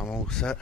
I'm all set.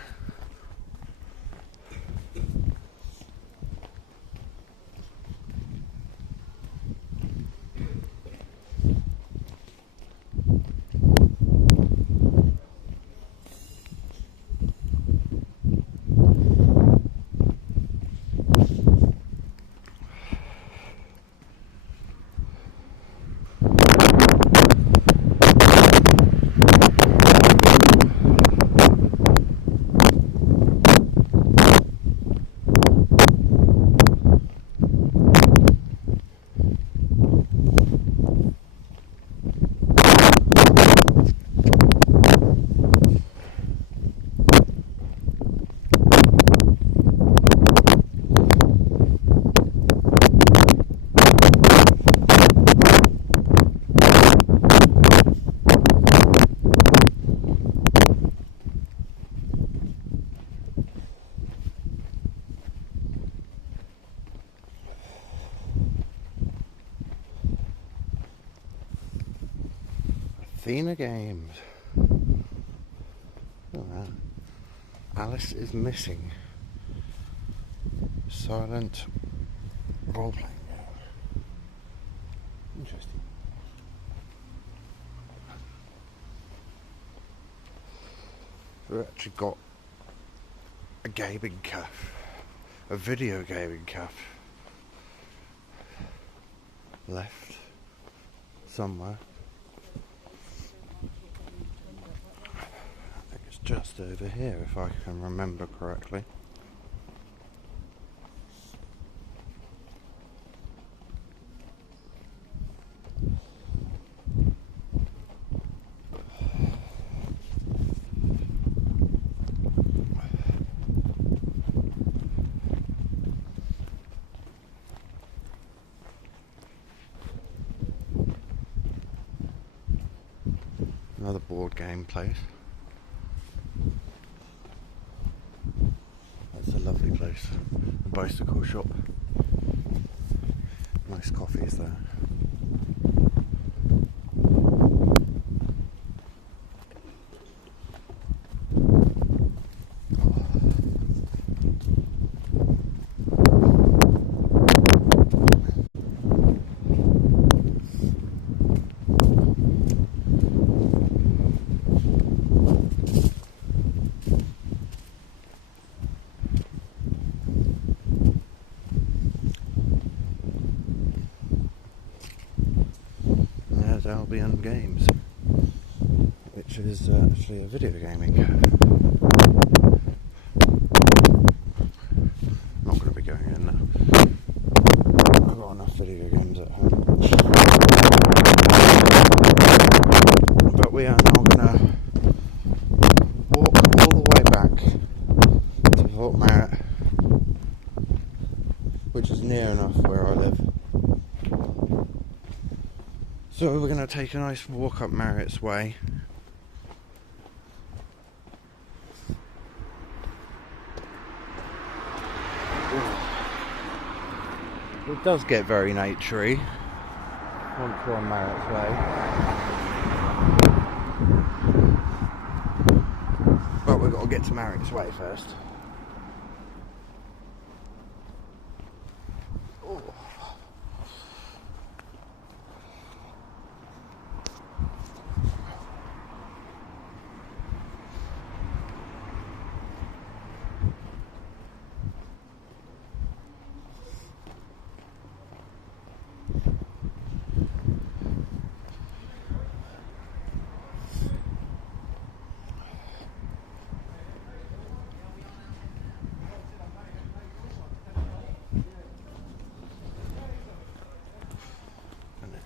Athena Games. Oh, wow. Alice is missing. Silent role-playing game. Interesting. We've actually got a gaming cafe, a video gaming cafe left somewhere. I think it's just over here if I can remember correctly. Another board game place. That's a lovely place. A bicycle shop. Nice coffees there. Albion Games, which is actually a video gaming cafe. Not going to be going in now. I've got enough video games at home. But we are now going to walk all the way back to Fort Marriott, which is near enough where I live. So we're going to take a nice walk up Marriott's Way. It does get very naturey once we're on Marriott's Way. But we've got to get to Marriott's Way first.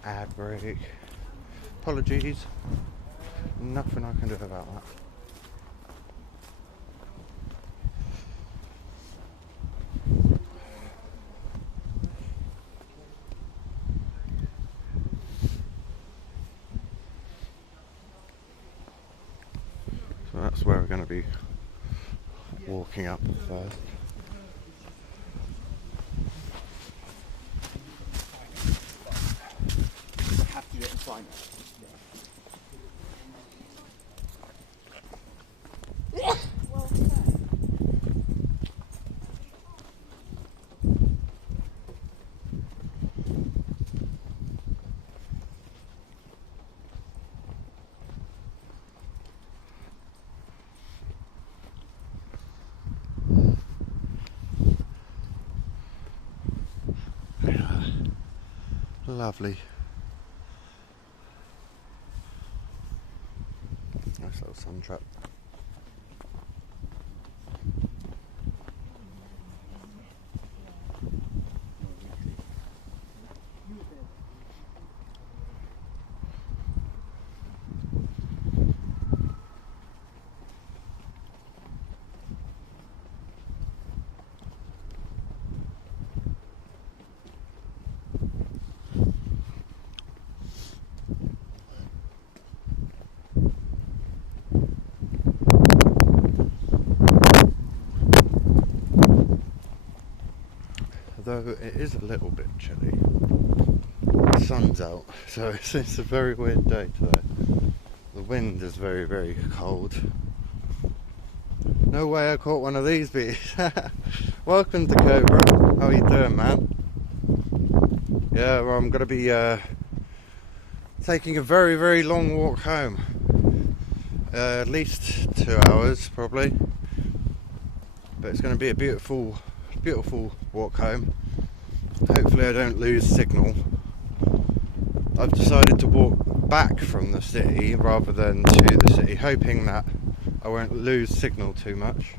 Ad break. Apologies. Nothing I can do about that. So that's where we're going to be walking up first. Lovely. Nice little sun trap. Although it is a little bit chilly. The sun's out, so it's a very weird day today. The wind is very, very cold. No way I caught one of these bees. Welcome to Cobra. How are you doing, man? Yeah, well, I'm going to be taking a very, very long walk home. At least 2 hours, probably. But it's going to be a beautiful walk home. Hopefully I don't lose signal. I've decided to walk back from the city rather than to the city, hoping that I won't lose signal too much.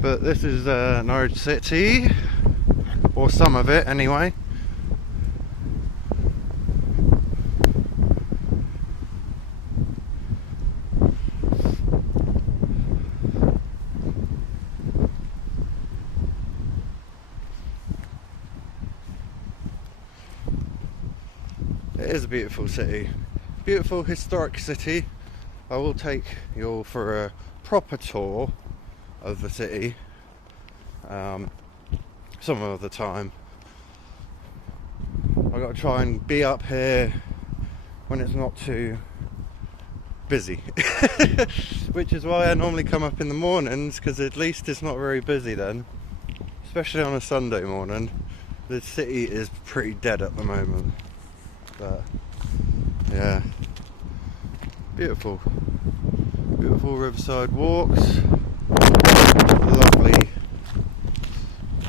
But this is Norwich City, or some of it anyway. It is a beautiful city, beautiful historic city. I will take you all for a proper tour of the city some of the time. I've got to try and be up here when it's not too busy which is why I normally come up in the mornings, because at least it's not very busy then, especially on a Sunday morning. The city is pretty dead at the moment. But yeah, beautiful riverside walks,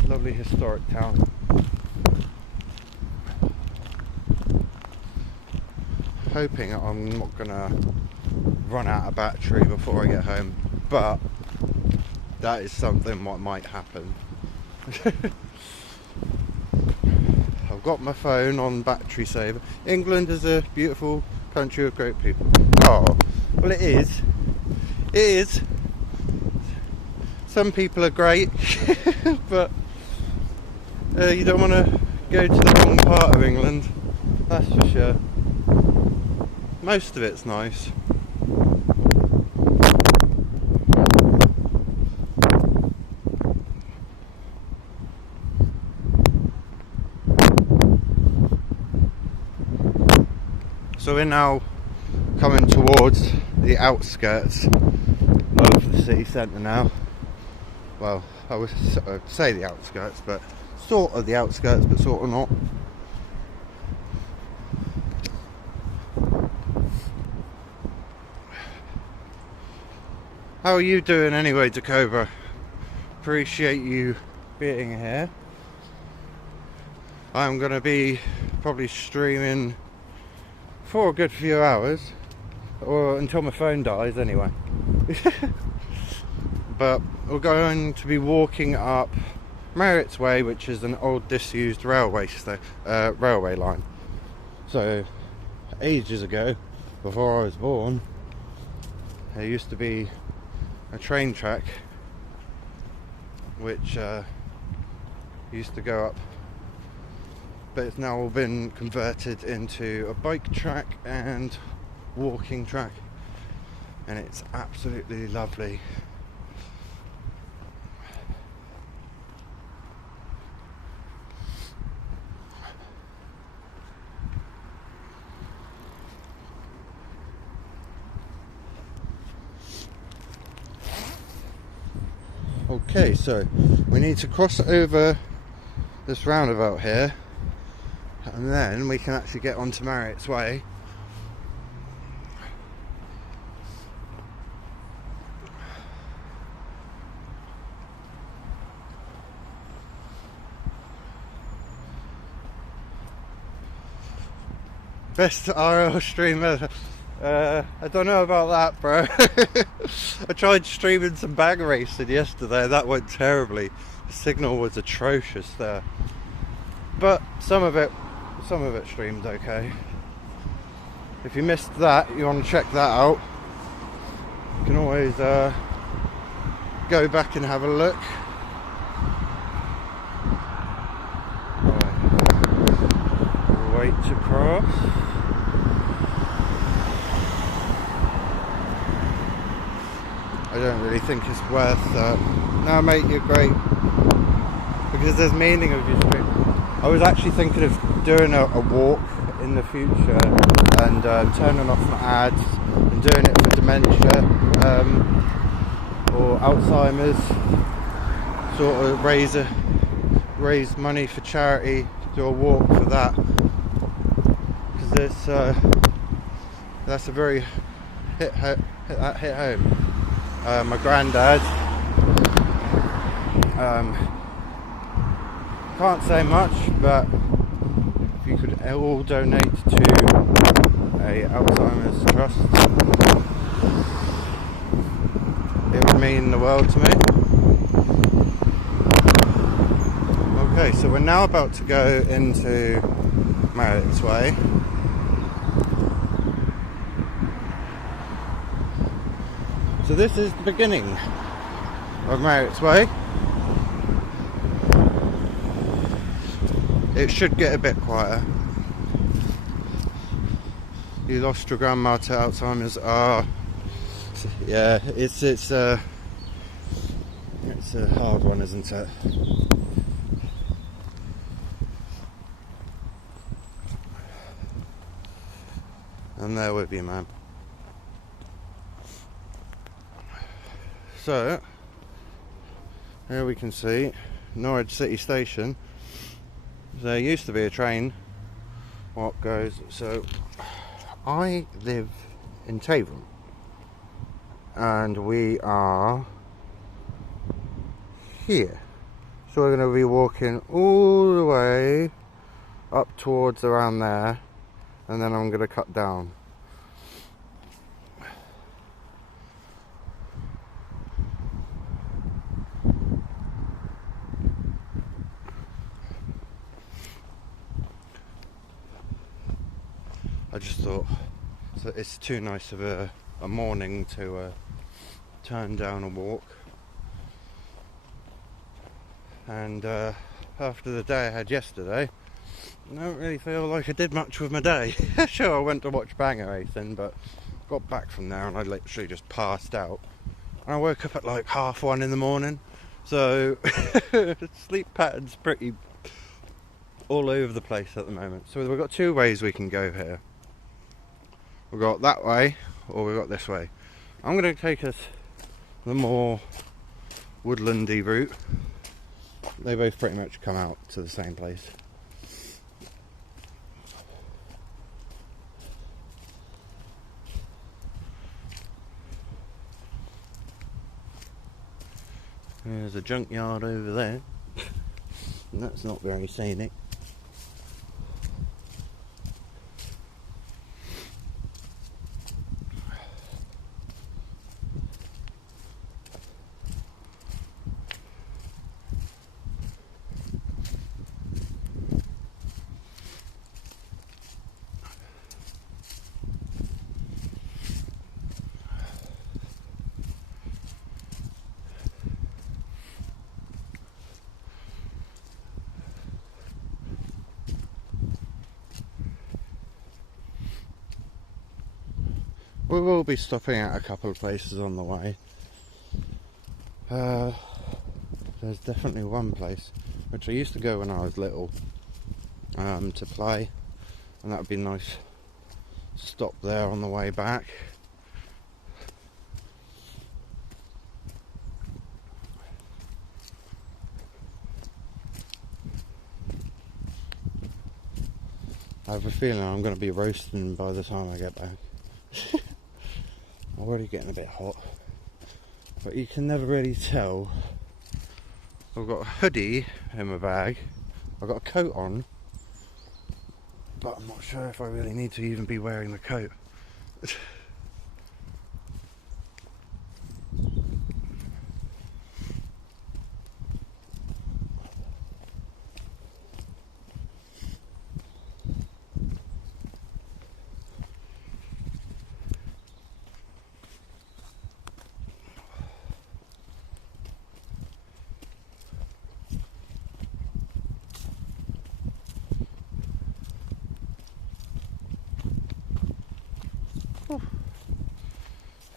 lovely historic town. Hoping I'm not gonna run out of battery before I get home, but that is something what might happen. I've got my phone on battery saver. England is a beautiful country of great people. Oh, well it is. It is. Some people are great, but you don't want to go to the wrong part of England, that's for sure. Most of it's nice. So we're now coming towards the outskirts of the city centre now. Well, I would say the outskirts, but sort of the outskirts, but sort of not. How are you doing anyway, Dakota? Appreciate you being here. I'm going to be probably streaming for a good few hours, or until my phone dies anyway. But we're going to be walking up Marriott's Way, which is an old disused railway line. So ages ago, before I was born, there used to be a train track which used to go up, but it's now all been converted into a bike track and walking track, and it's absolutely lovely. Okay, so we need to cross over this roundabout here, and then we can actually get onto Marriott's Way. Best IRL stream ever. I don't know about that, bro. I tried streaming some bag racing yesterday. That went terribly. The signal was atrocious there. But some of it streamed okay. If you missed that, you want to check that out, you can always go back and have a look. Right. Wait to cross. I don't really think it's worth no mate, you're great, because there's meaning of your stream. I was actually thinking of doing a walk in the future and turning off my ads and doing it for dementia or Alzheimer's, sort of raise money for charity, do a walk for that, because that's a very hit home. My granddad, can't say much, but if you could all donate to a Alzheimer's trust, it would mean the world to me. Okay, so we're now about to go into Marriott's Way. So this is the beginning of Marriott's Way. It should get a bit quieter. You lost your grandma to Alzheimer's. Yeah, it's a hard one, isn't it? I'm there with you, man. So here we can see Norwich City Station. There used to be a train what goes, so I live in Taverham and we are here, so we're going to be walking all the way up towards around there, and then I'm going to cut down. I just thought so it's too nice of a morning to turn down a walk, and after the day I had yesterday, I don't really feel like I did much with my day. Sure, I went to watch banger racing, but got back from there and I literally just passed out, and I woke up at like 1:30 in the morning, so sleep pattern's pretty all over the place at the moment. So we've got two ways we can go here. We've got that way, or we've got this way. I'm going to take us the more woodlandy route. They both pretty much come out to the same place. There's a junkyard over there, and that's not very scenic. We will be stopping at a couple of places on the way. There's definitely one place which I used to go when I was little to play, and that would be a nice stop there on the way back. I have a feeling I'm going to be roasting by the time I get back. Already getting a bit hot, but you can never really tell. I've got a hoodie in my bag, I've got a coat on, but I'm not sure if I really need to even be wearing the coat.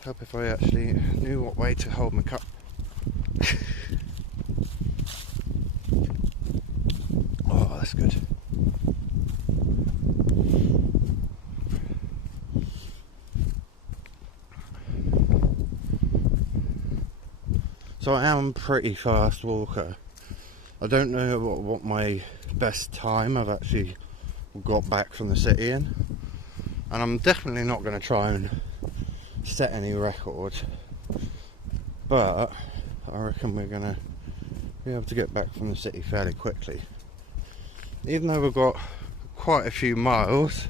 Help if I actually knew what way to hold my cup. Oh, that's good. So I am a pretty fast walker. I don't know what my best time I've actually got back from the city in, and I'm definitely not going to try and set any records, but I reckon we're going to be able to get back from the city fairly quickly. Even though we've got quite a few miles,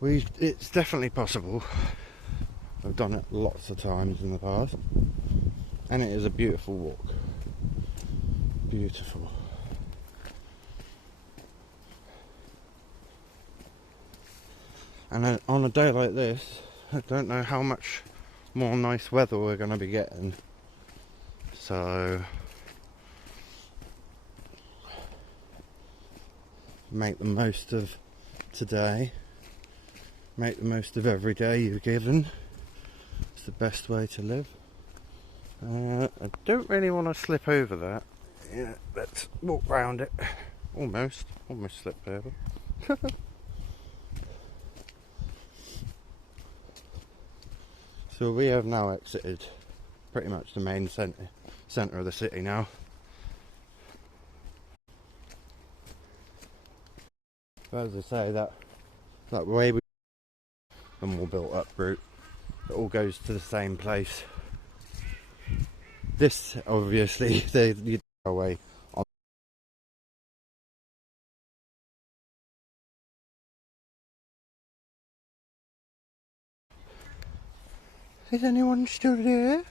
it's definitely possible. I've done it lots of times in the past, and it is a beautiful walk. Beautiful. And on a day like this, I don't know how much more nice weather we're going to be getting. So make the most of today. Make the most of every day you're given. It's the best way to live. I don't really want to slip over that. Yeah, let's walk round it. Almost slipped over. So we have now exited pretty much the main centre of the city now. But as I say, that way the more built up route, it all goes to the same place. This obviously you go away on. Is anyone still there?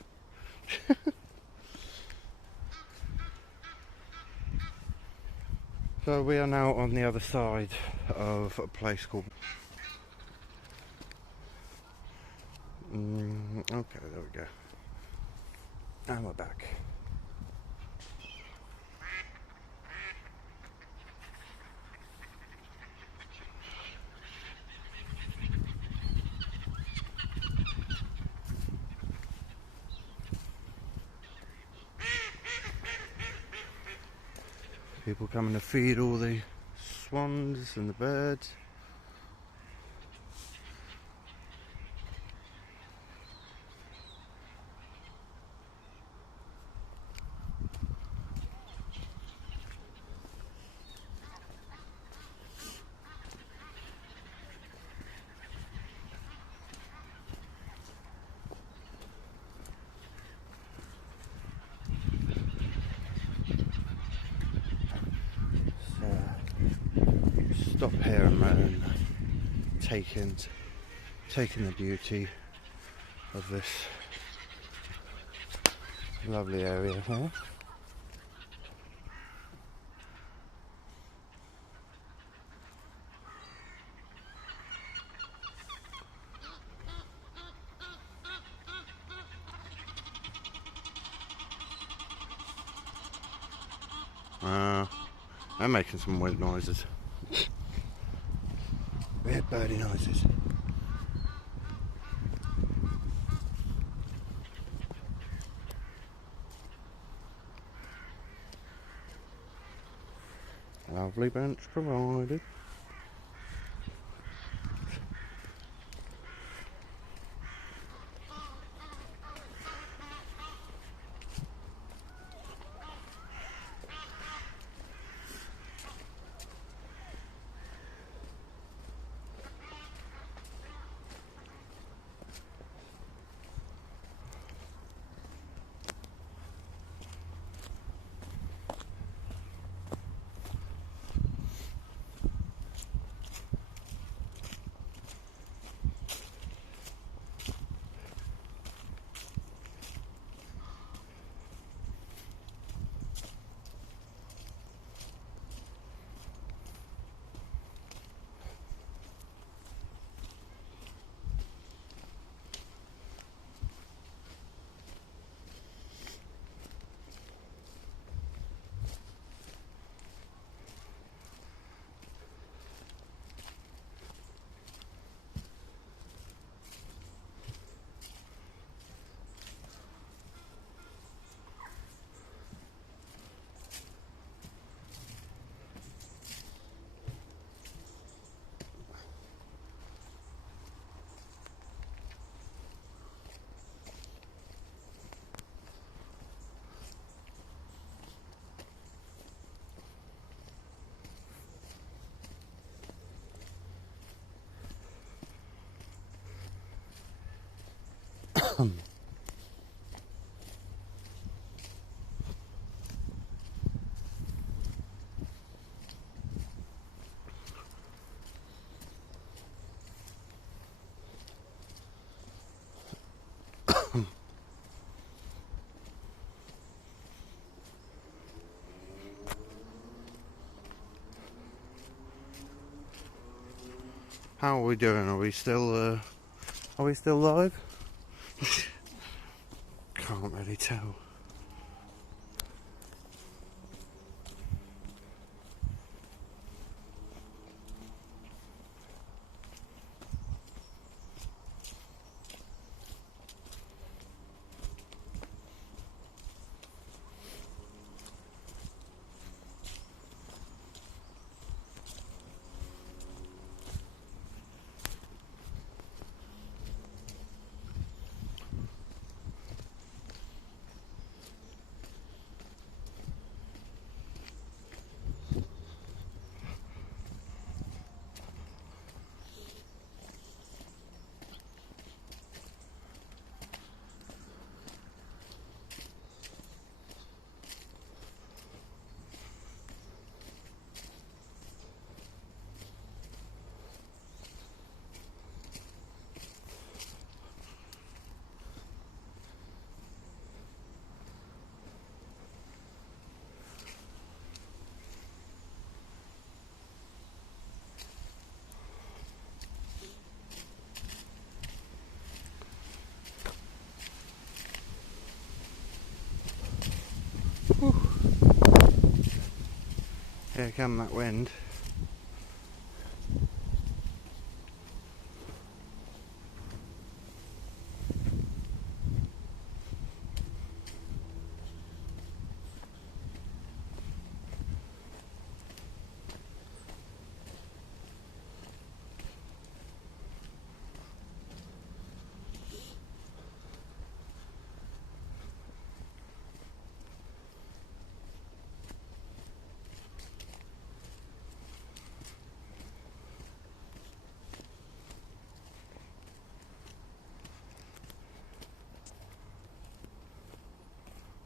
So we are now on the other side of a place called okay, there we go. And we're back. People coming to feed all the swans and the birds. Stop here and taking the beauty of this lovely area here. They're making some weird noises. Weird birdie noises. Lovely bench provided. How are we doing? Are we still live? Can't really tell. Whew. Here come that wind.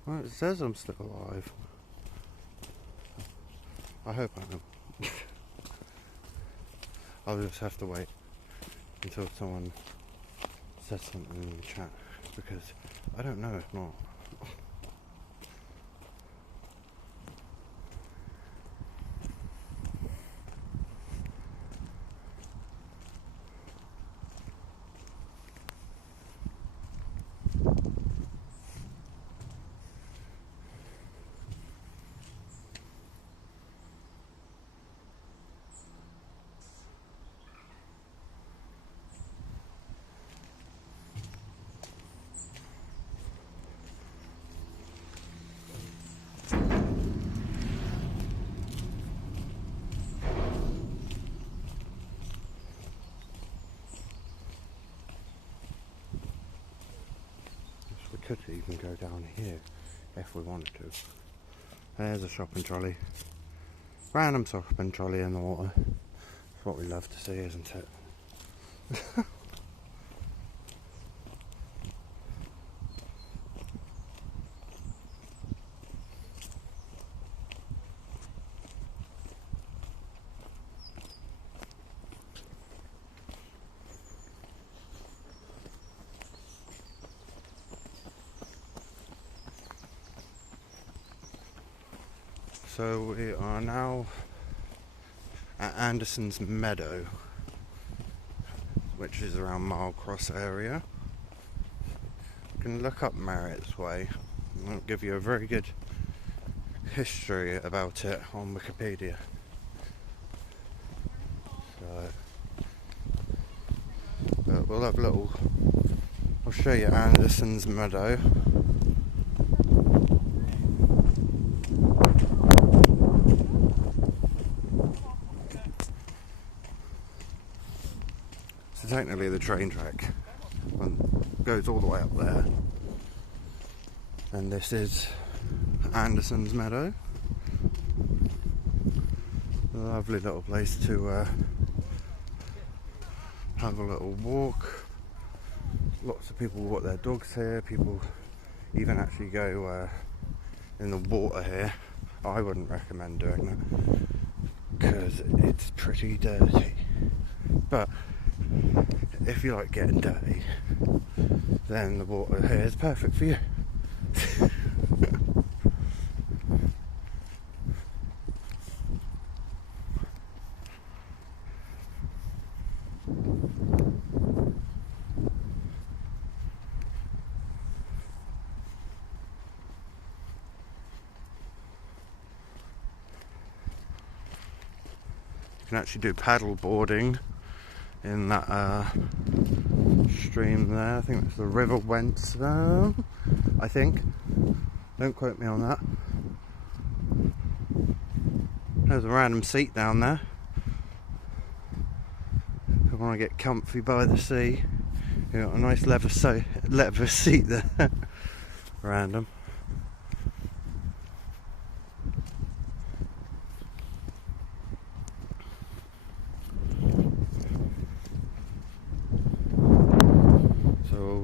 Well, it says I'm still alive. I hope I am. I'll just have to wait until someone says something in the chat, because I don't know if not. We could even go down here if we wanted to. There's a shopping trolley. Random shopping trolley in the water. It's what we love to see, isn't it? So we are now at Anderson's Meadow, which is around Mile Cross area. You can look up Marriott's Way. I'll give you a very good history about it on Wikipedia. So we'll have a little. I'll show you Anderson's Meadow. So technically the train track goes all the way up there, and this is Anderson's Meadow. A lovely little place to have a little walk, lots of people walk their dogs here. People even actually go in the water here. I wouldn't recommend doing that because it's pretty dirty. But if you like getting dirty, then the water here is perfect for you. You can actually do paddle boarding in that stream there. I think it's the River Wentz, I think. Don't quote me on that. There's a random seat down there. If I want to get comfy by the sea, you got a nice leather seat there. Random.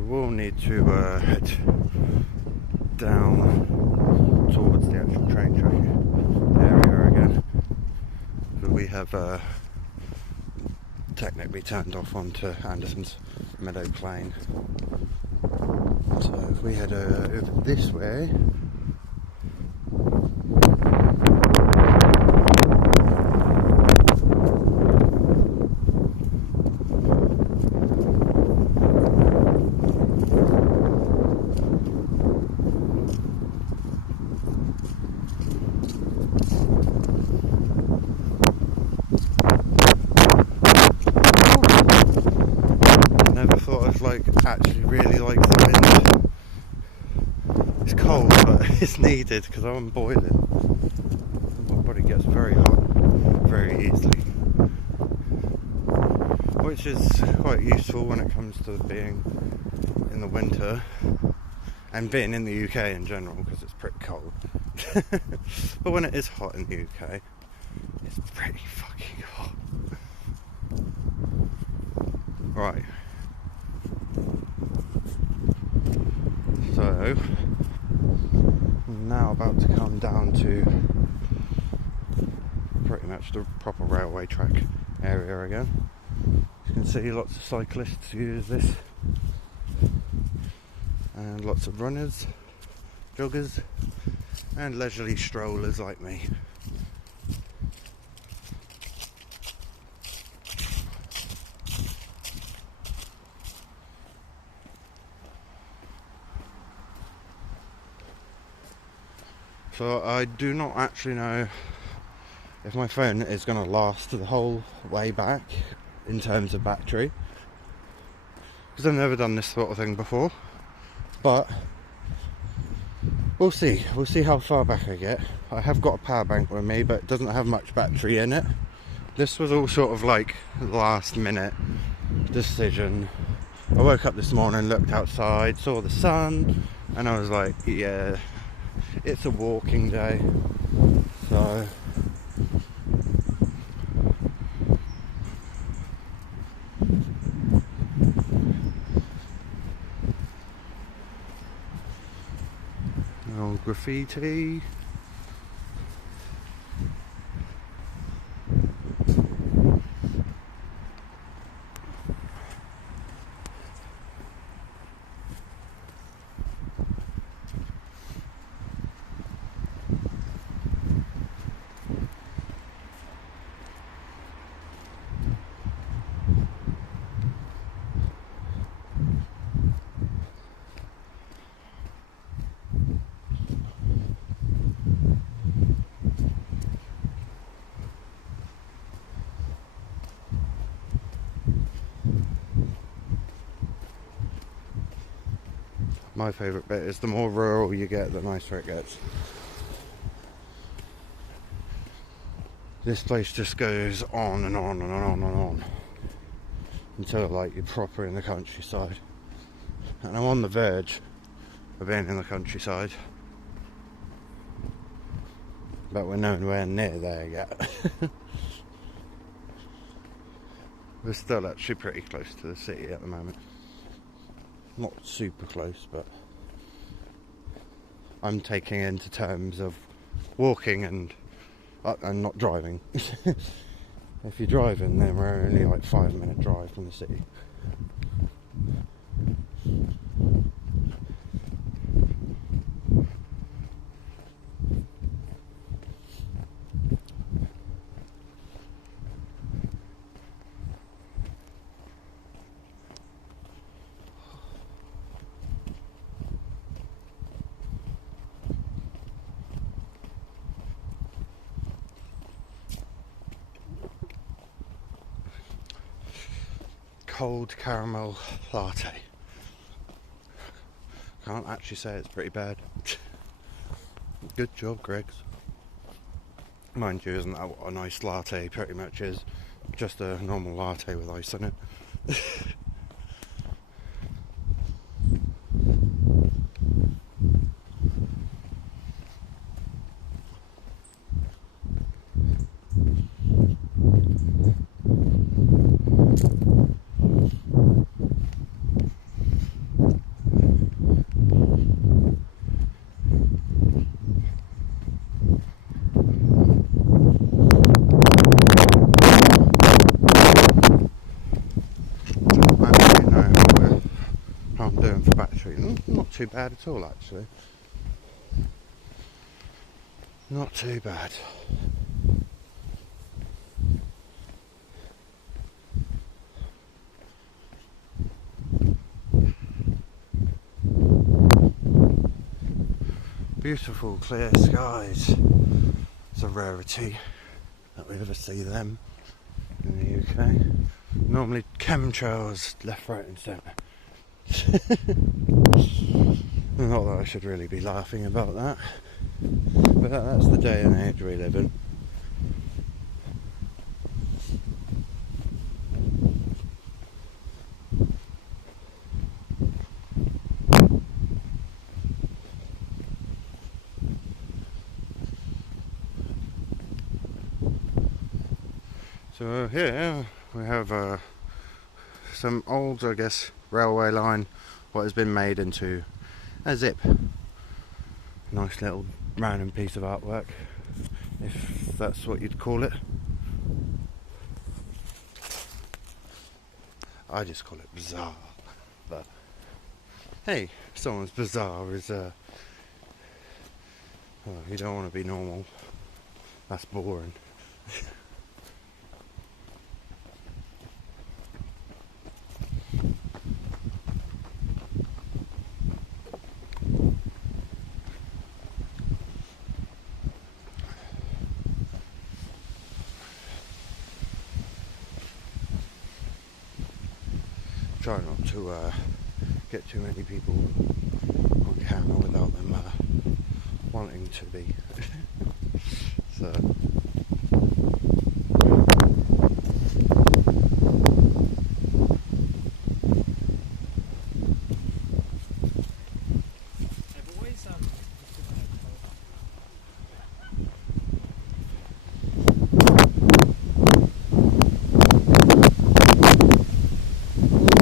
We'll need to head down towards the actual train track area again. So we have technically turned off onto Anderson's Meadow Plain. So if we head over this way, actually really like the wind. It's cold, but it's needed because I'm boiling. My body gets very hot very easily, which is quite useful when it comes to being in the winter and being in the UK in general, because it's pretty cold. But when it is hot in the UK, it's pretty fucking hot. Right. So, I'm now about to come down to pretty much the proper railway track area again. You can see lots of cyclists use this, and lots of runners, joggers, and leisurely strollers like me. So I do not actually know if my phone is going to last the whole way back in terms of battery, because I've never done this sort of thing before, but we'll see how far back I get. I have got a power bank with me, but it doesn't have much battery in it. This was all sort of like last minute decision. I woke up this morning, looked outside, saw the sun, and I was like, yeah, it's a walking day. So no graffiti. My favourite bit is the more rural you get, the nicer it gets. This place just goes on and on and on and on until like you're proper in the countryside. And I'm on the verge of being in the countryside, but we're nowhere near there yet. We're still actually pretty close to the city at the moment. not super close, but I'm taking into terms of walking and not driving. If you're driving, then we're only like 5-minute drive from the city. Cold caramel latte. Can't actually say it's pretty bad. Good job, Greggs. Mind you, isn't that what a nice latte pretty much is? Just a normal latte with ice in it. I'm doing for battery. Not too bad at all, actually. Not too bad. Beautiful clear skies. It's a rarity that we ever see them in the UK. Normally chemtrails left, right and centre. Not that I should really be laughing about that, but that's the day and age we live in. So here we have some old, I guess, railway line, what has been made into a zip. Nice little random piece of artwork, if that's what you'd call it. I just call it bizarre, but hey, someone's bizarre is you don't want to be normal. That's boring. Try not to get too many people on camera without them wanting to be. So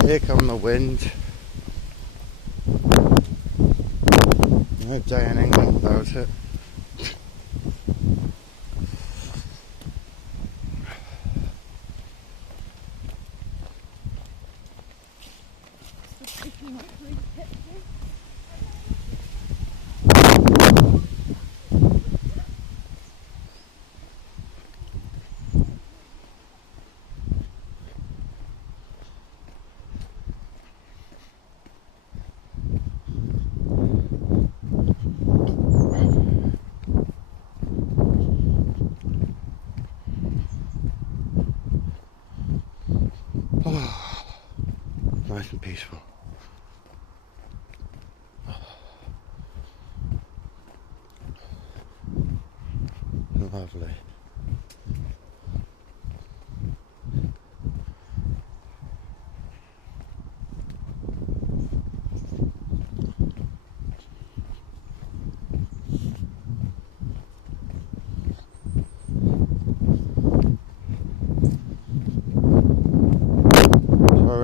here come the wind. No day in England without it. Nice and peaceful. Lovely.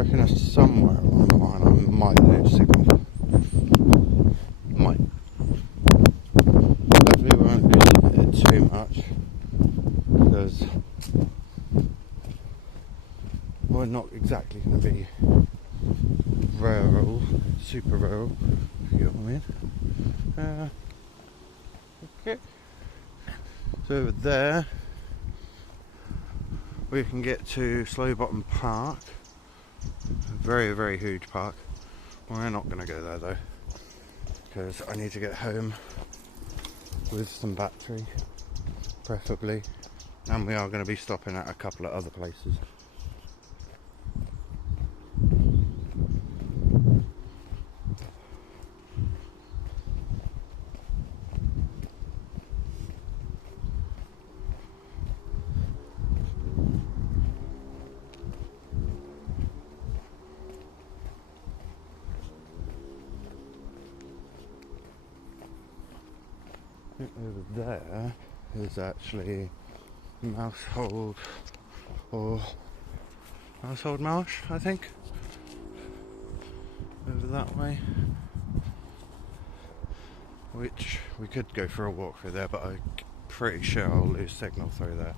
reckon it's somewhere along the line I might lose signal. Might. Hopefully we won't lose it too much, because we're not exactly going to be rural, super rural, if you get what I mean. Okay. So over there we can get to Slowbottom Park, a very, very huge park. We're not going to go there though, because I need to get home with some battery, preferably, and we are going to be stopping at a couple of other places. Over there is actually Mousehold, or Mousehold Marsh, I think. Over that way, which we could go for a walk through there, but I'm pretty sure I'll lose signal through there.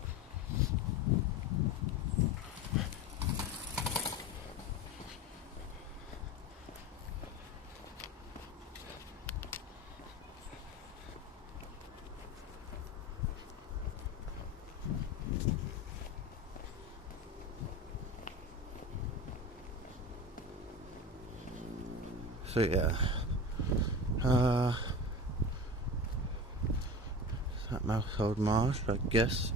So yeah, is that Mousehold Marsh, I guess.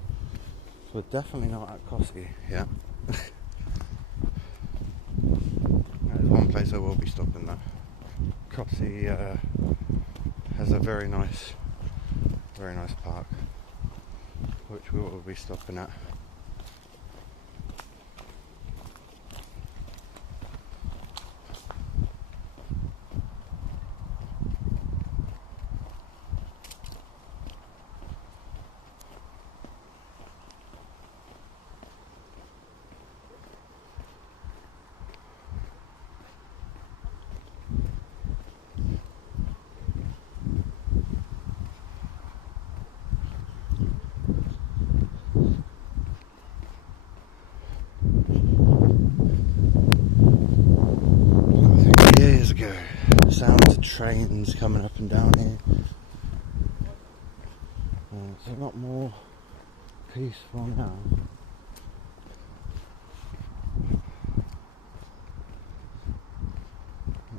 So we're definitely not at Cossey yet. There's one place I will be stopping though. Cossey has a very nice park, which we will be stopping at. Years ago, the sounds of trains coming up and down here. It's a lot more peaceful now.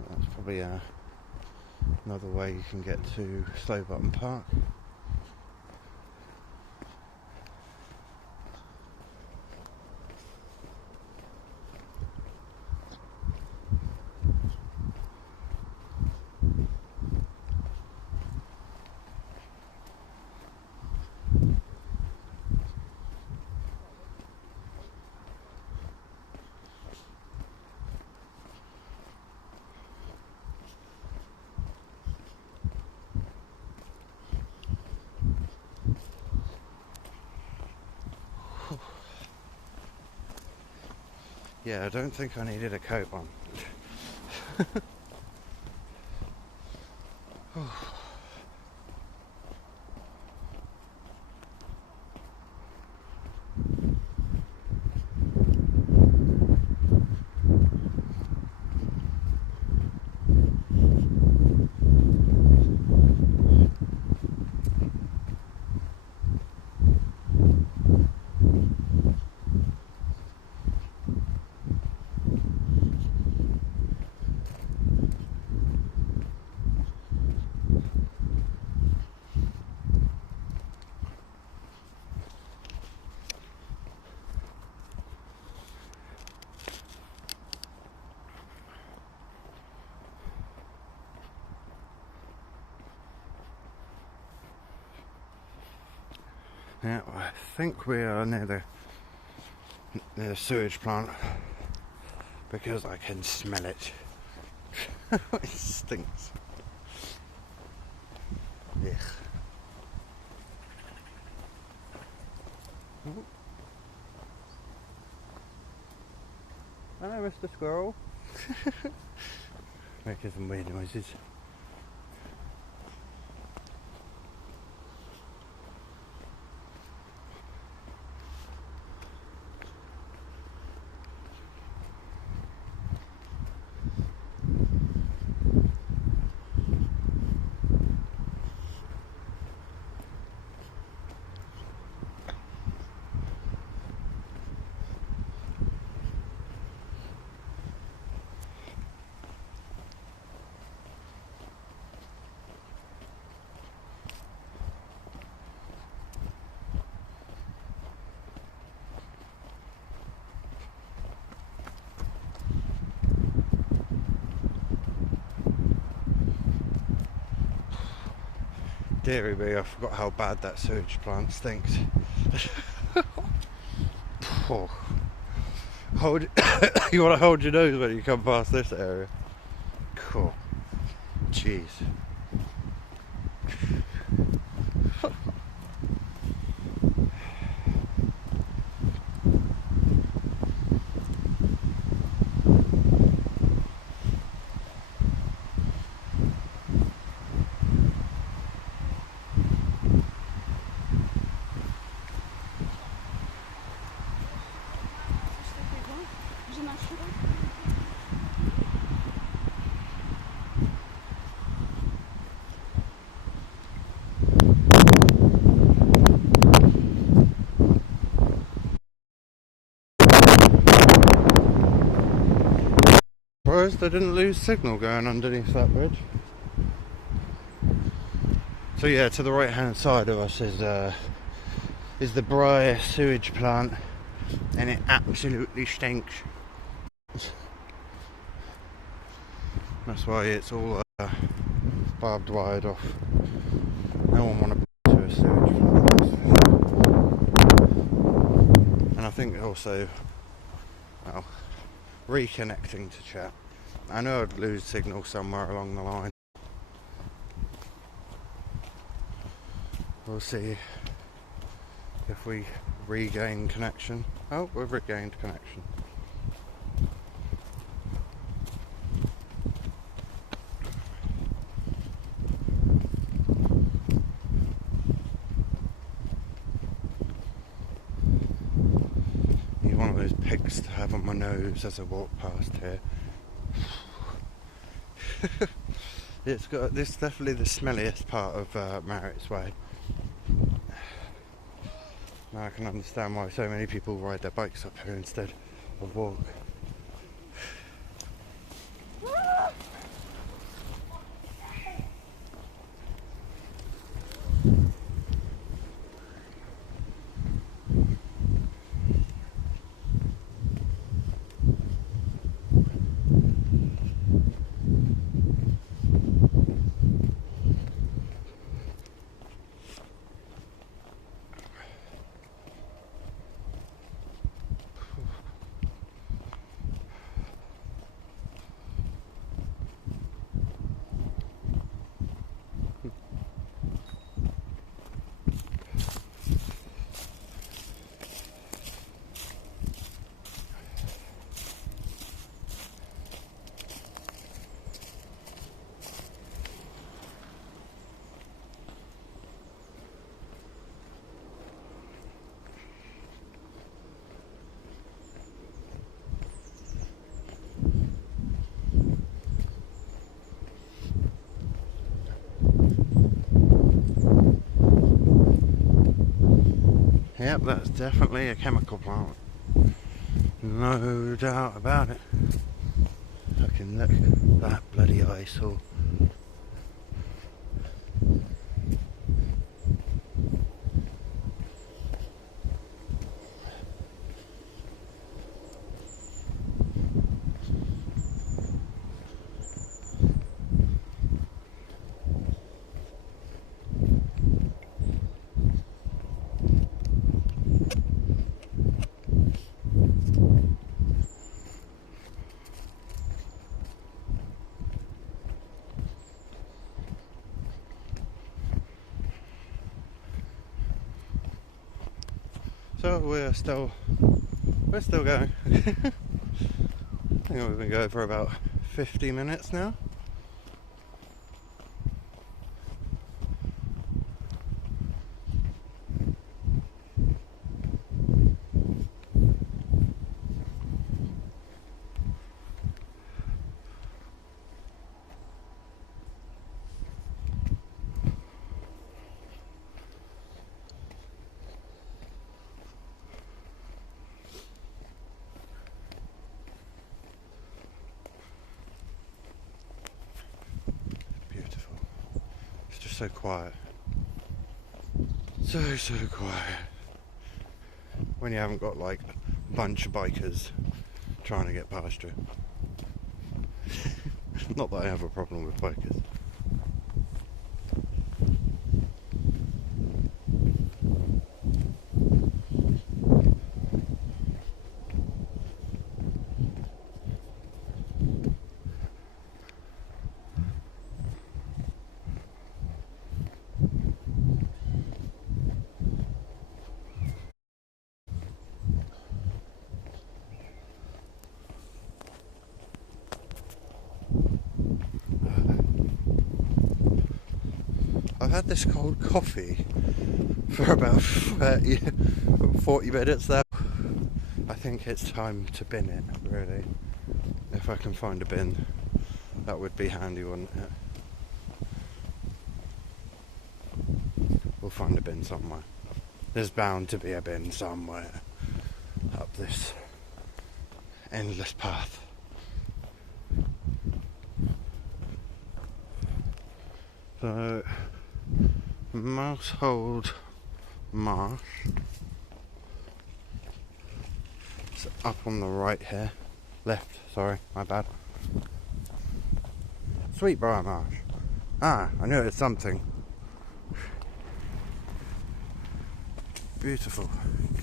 That's probably another way you can get to Slowbottom Park. Yeah, I don't think I needed a coat on. Yeah, I think we are near the sewage plant, because I can smell it. It stinks. Ugh. Hello, Mr. Squirrel. Making some weird noises. Deary me, I forgot how bad that sewage plant stinks. Oh. You want to hold your nose when you come past this area. Cool. Jeez. Whereas they didn't lose signal going underneath that bridge. So yeah, to the right hand side of us is the Briar sewage plant, and it absolutely stinks. That's why it's all barbed wired off. No one want to to a sewage plant. And I think also, well, reconnecting to chat. I know I'd lose signal somewhere along the line. We'll see if we regain connection. Oh, we've regained connection. Need one of those pigs to have on my nose as I walk past here. It's got this, definitely the smelliest part of Marriott's Way. Now I can understand why so many people ride their bikes up here instead of walk. Yep, that's definitely a chemical plant. No doubt about it. Fucking look at that bloody eyesore. So we're still going. think we've been going for about 50 minutes now. Beautiful. It's just so quiet. So quiet. When you haven't got like a bunch of bikers trying to get past you. Not that I have a problem with bikers. I've had this cold coffee for about 40 minutes now. I think it's time to bin it, really. If I can find a bin, that would be handy, wouldn't it? We'll find a bin somewhere. There's bound to be a bin somewhere up this endless path. So, Mousehold Marsh. It's up on the right here. Left, sorry, my bad. Sweetbriar Marsh. Ah, I knew it was something. Beautiful.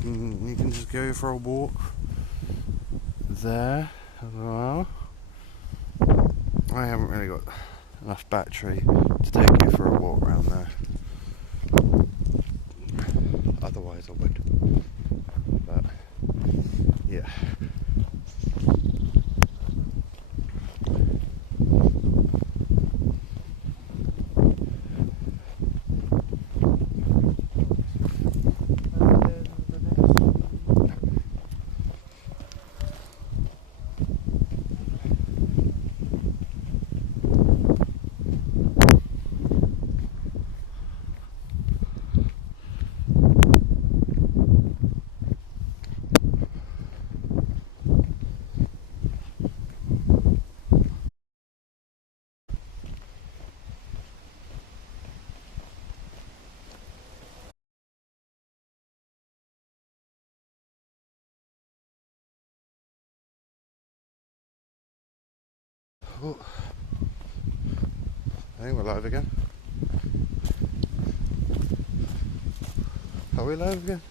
You can just go for a walk there as well. I haven't really got enough battery to take you for a walk around there. Otherwise I would. But yeah. Oh, I think we're live again. Are we live again?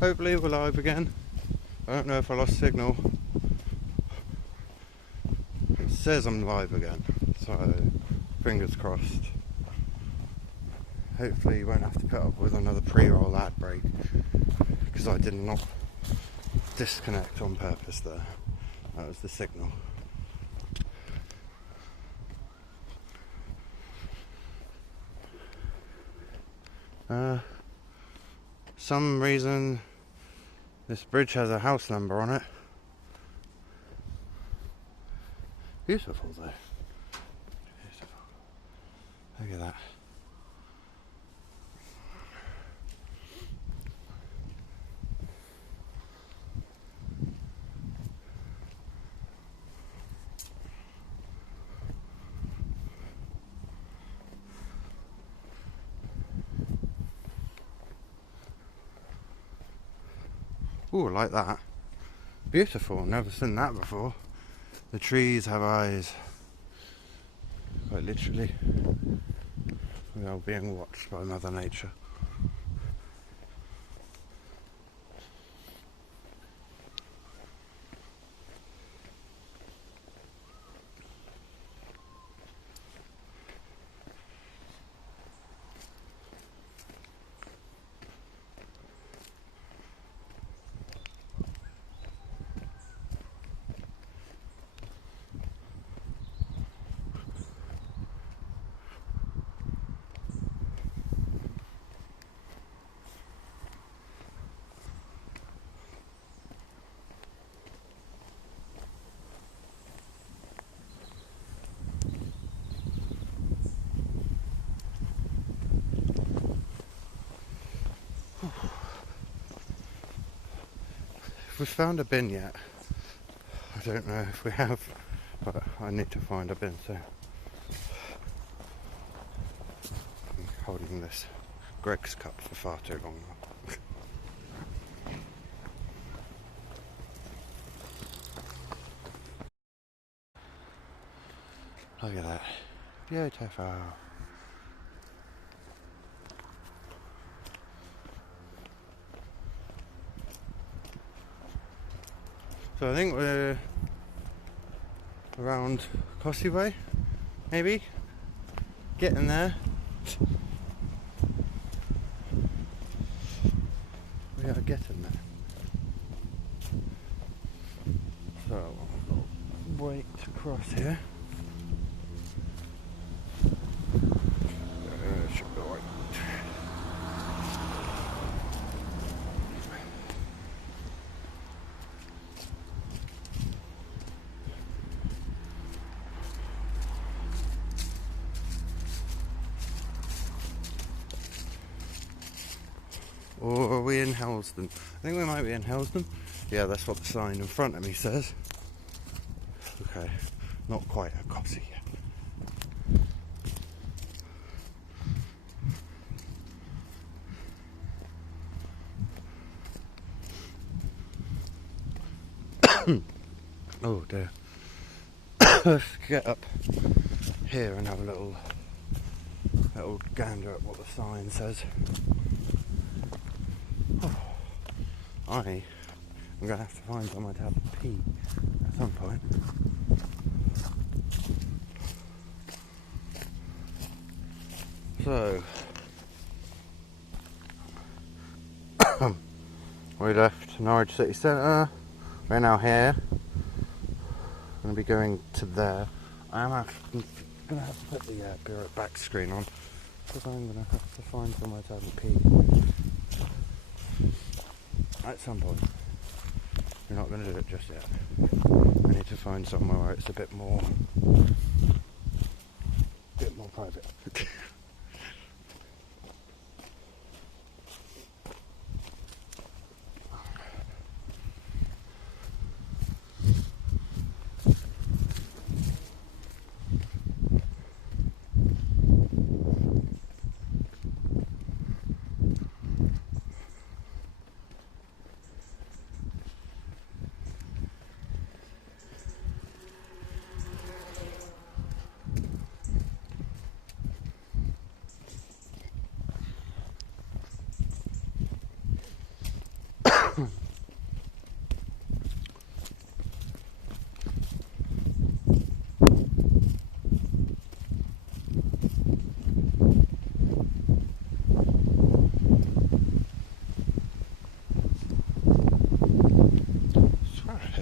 Hopefully we're live again. I don't know if I lost signal. It says I'm live again, so fingers crossed. Hopefully you won't have to put up with another pre-roll ad break, because I did not disconnect on purpose there. That was the signal. Some reason this bridge has a house number on it. Beautiful though. Beautiful. Look at that. Ooh, I like that. Beautiful, never seen that before. The trees have eyes. Quite literally. We are being watched by Mother Nature. we found a bin yet? I don't know if we have, but I need to find a bin, so I'm holding this Greg's cup for far too long now. Look at that. Beautiful. So I think we're around Cossey Way, maybe? Getting there. We are getting there. So I'll wait to cross here. Should be right. Or are we in Helston? I think we might be in Helston. Yeah, that's what the sign in front of me says. Okay, not quite a Cossey yet. Oh dear. Let's get up here and have a little gander at what the sign says. I'm going to have to find somewhere to have a pee at some point. So, we left Norwich City Centre. We're now here. I'm going to be going to there. I'm going to have to put the Bureau back screen on because I'm going to have to find somewhere to have a pee at some point. We're not going to do it just yet. I need to find somewhere where it's a bit more private.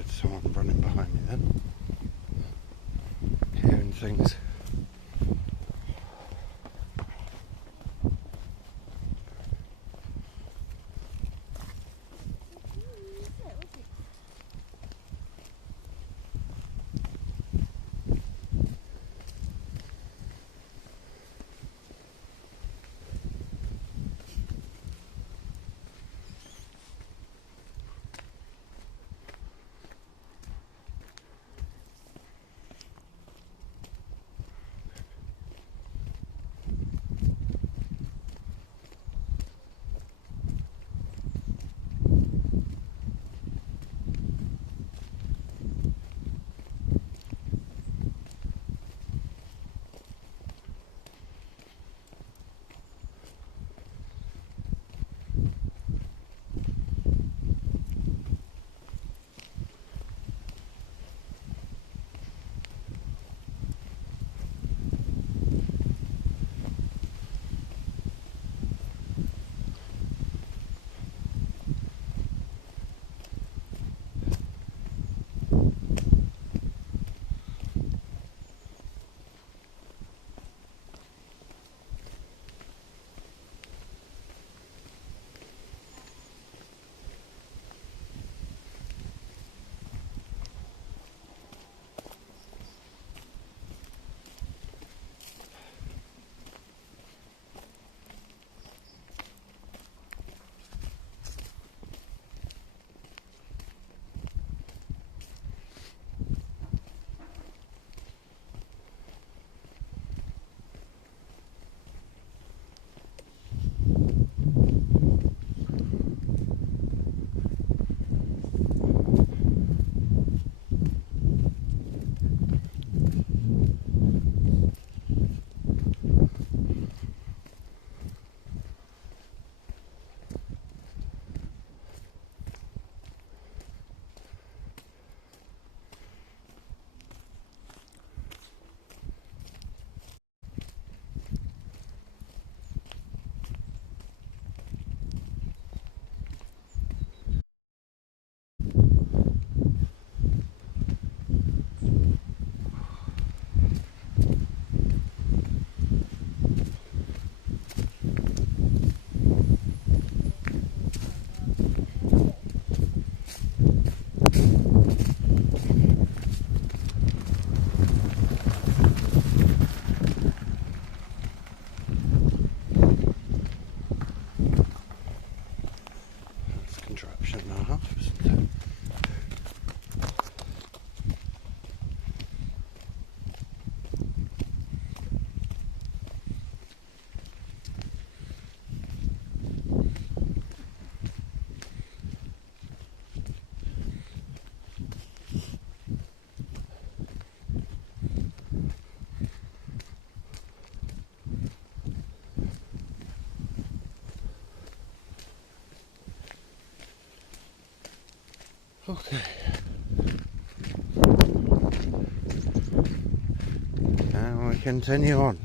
Someone running behind me then. Hearing things. That's contraption now, isn't it? Okay. Now we continue on.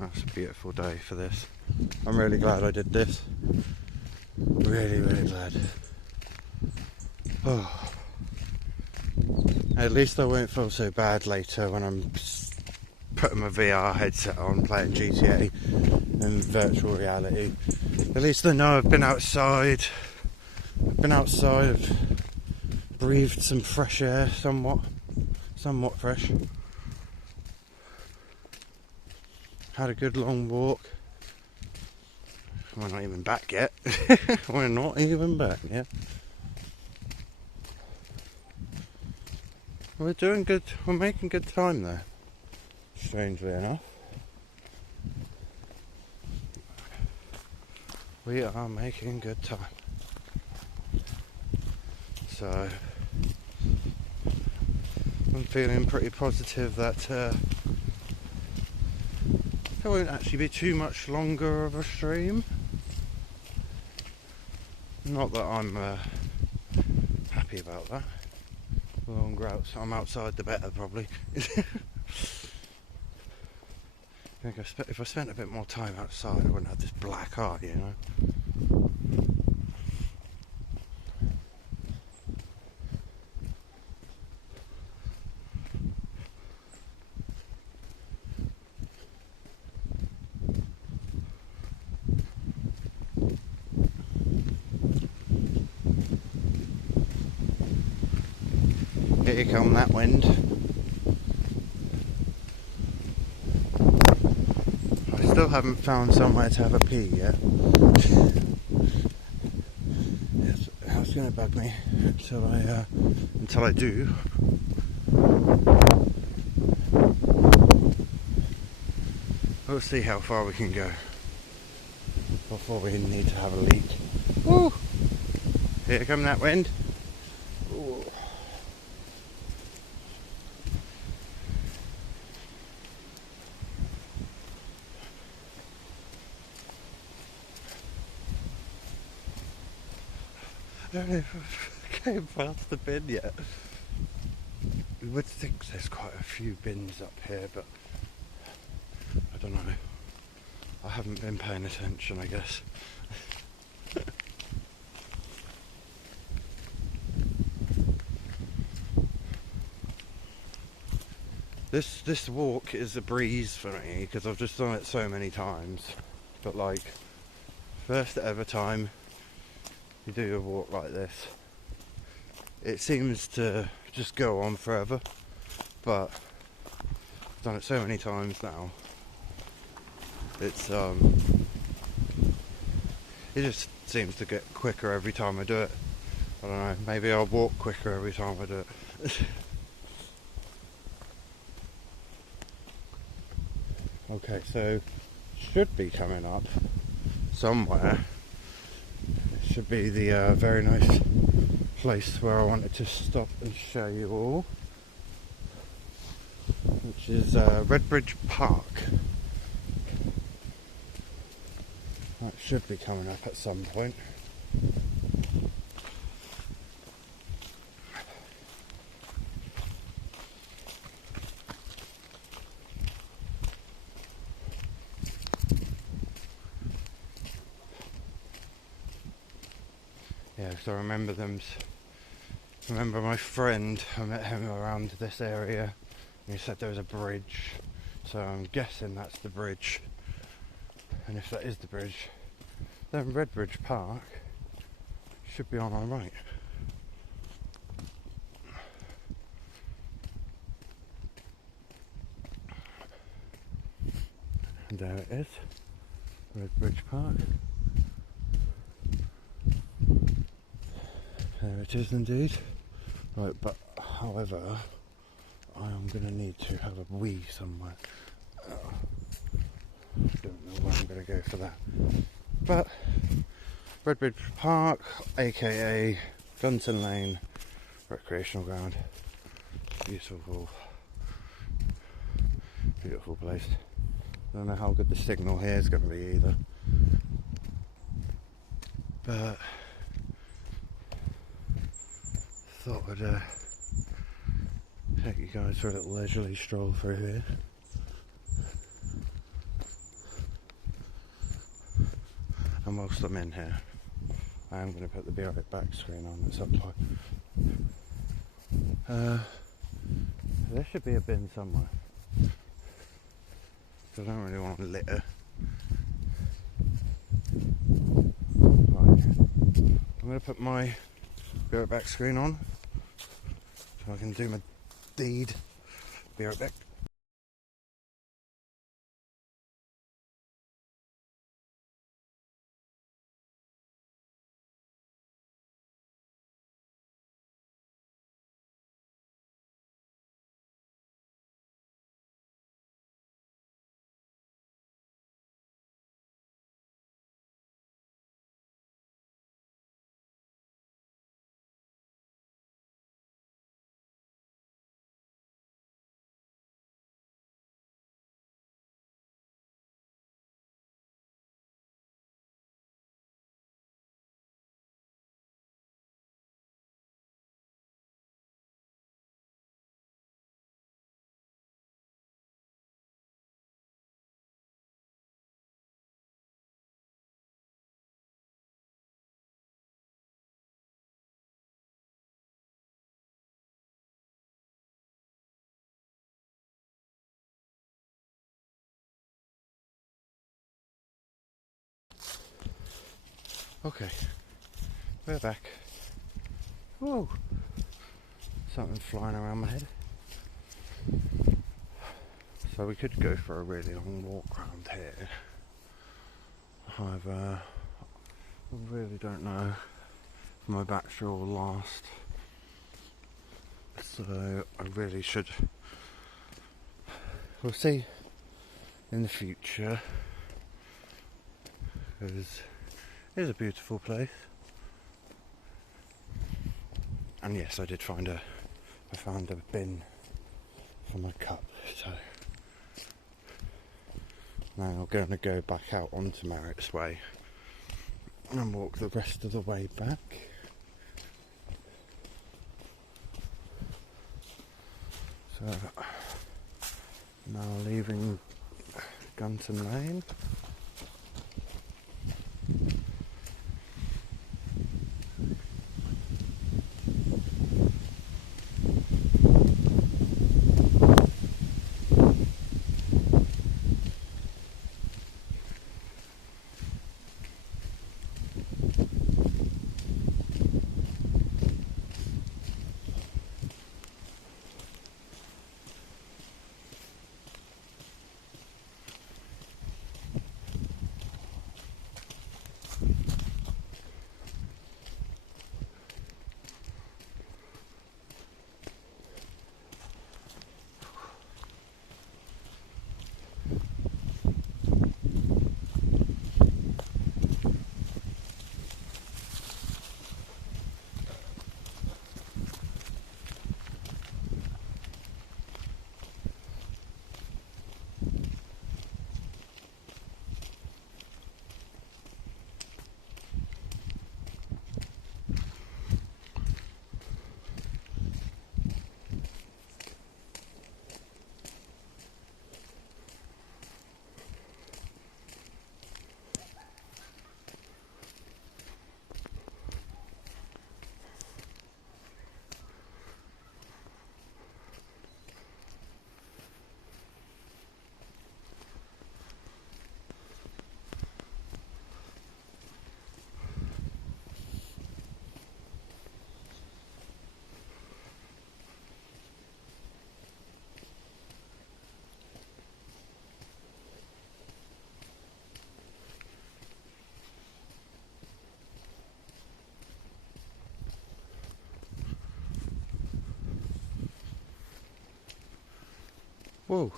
That's a beautiful day for this. I'm really glad I did this. Really, really glad. Oh. At least I won't feel so bad later when I'm putting my VR headset on, playing GTA in virtual reality. At least I know I've been outside. I've breathed some fresh air, somewhat fresh. Had a good long walk. We're not even back yet. We're not even back yet. We're doing good. We're making good time there. Strangely enough. We are making good time. So I'm feeling pretty positive that it won't actually be too much longer of a stream. Not that I'm happy about that. The longer I'm outside, the better, probably. I think if I spent a bit more time outside, I wouldn't have this black eye, you know. Here come that wind. I still haven't found somewhere to have a pee yet. It's going to bug me until I do. We'll see how far we can go before we need to have a leak. Woo! Here come that wind. Ooh. I don't know if I've came past the bin yet. You would think there's quite a few bins up here, but I don't know. I haven't been paying attention, I guess. This walk is a breeze for me because I've just done it so many times. But like, first ever time you do a walk like this, it seems to just go on forever, but I've done it so many times now. It's it just seems to get quicker every time I do it. I don't know, maybe I'll walk quicker every time I do it. Okay, so should be coming up somewhere. It should be the very nice place where I wanted to stop and show you all, which is Redbridge Park. That should be coming up at some point. Yeah, so I remember my friend, I met him around this area, and he said there was a bridge, so I'm guessing that's the bridge And if that is the bridge, then Redbridge Park should be on our right. And there it is, Redbridge Park. There it is indeed. Right, but however, I am going to need to have a wee somewhere. I don't know where I'm going to go for that. But Redbridge Park, aka Gunton Lane recreational ground. Beautiful, beautiful place. Don't know how good the signal here is going to be either. But thought I'd take you guys for a little leisurely stroll through here. And whilst I'm in here, I am going to put the Be Right Back screen on at some point. There should be a bin somewhere. I don't really want to litter. Right. I'm going to put my Be Right Back screen on so I can do my deed. Be right back. Okay, we're back. Whoa! Something flying around my head. So we could go for a really long walk around here. However, I really don't know if my battery will last. So I really should. We'll see in the future. Because it is a beautiful place. And yes, I found a bin for my cup, so now I'm going to go back out onto Marriott's Way and walk the rest of the way back. So now leaving Gunton Lane. Whoa.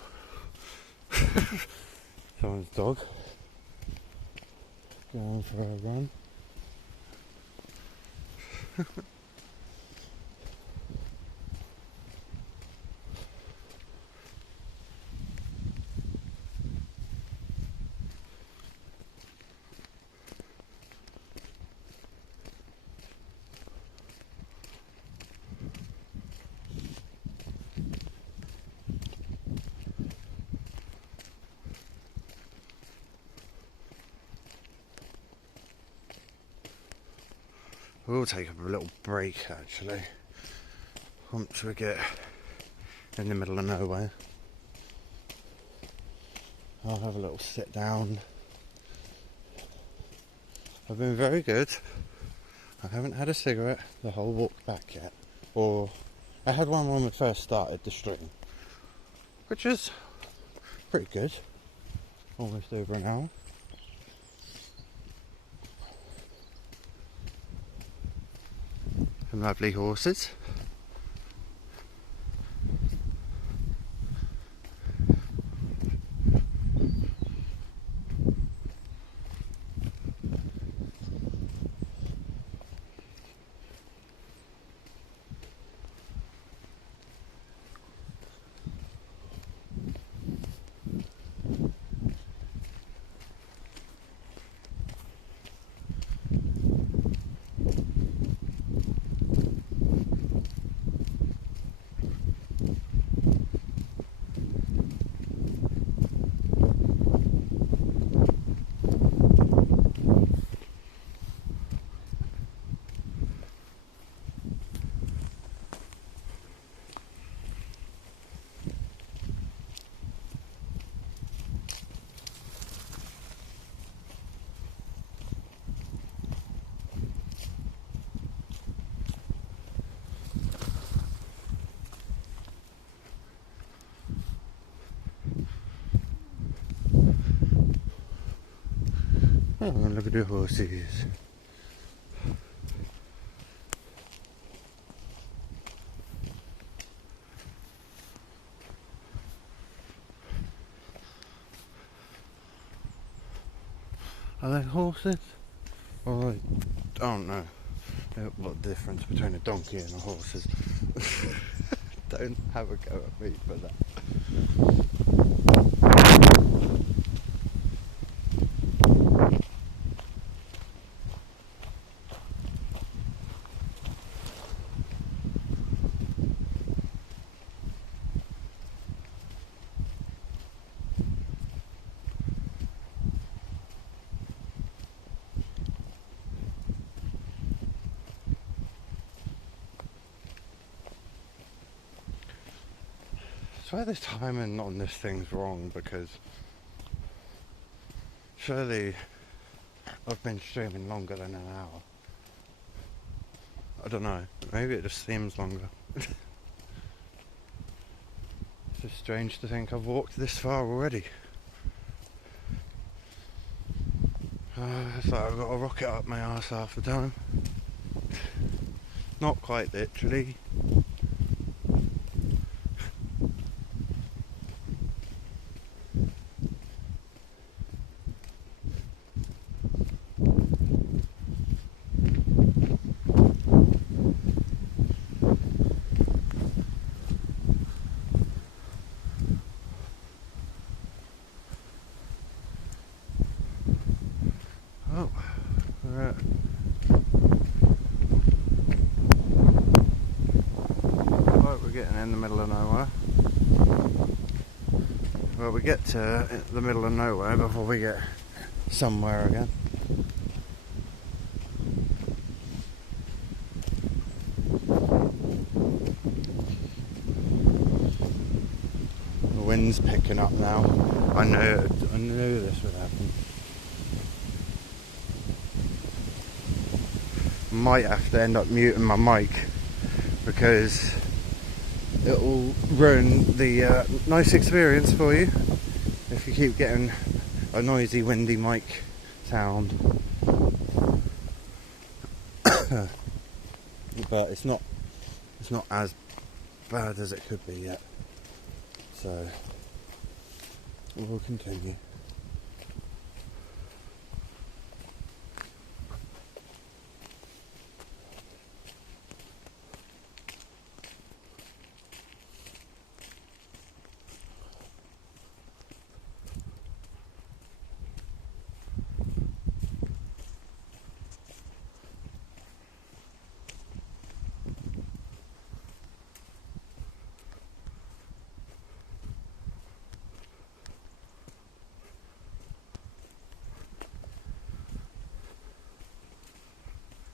Someone's dog going for a run. We'll take a little break actually once we get in the middle of nowhere. I'll have a little sit down. I've been very good. I haven't had a cigarette the whole walk back yet. Or I had one when we first started the stream, which is pretty good. Almost over an hour. Some lovely horses. Oh, look at the horses. Are they horses? Or I don't know what the difference between a donkey and a horse is. Don't have a go at me for that. I swear this timing on this thing's wrong, because surely I've been streaming longer than an hour. I don't know, maybe it just seems longer. It's just strange to think I've walked this far already. It's like I've got a rocket up my arse half the time. Not quite literally. Oh, right. Right, we're getting in the middle of nowhere. Well, we get to the middle of nowhere before we get somewhere again. The wind's picking up now. I knew this would happen. Might have to end up muting my mic because it will ruin the nice experience for you if you keep getting a noisy, windy mic sound. But it's not as bad as it could be yet. So we'll continue.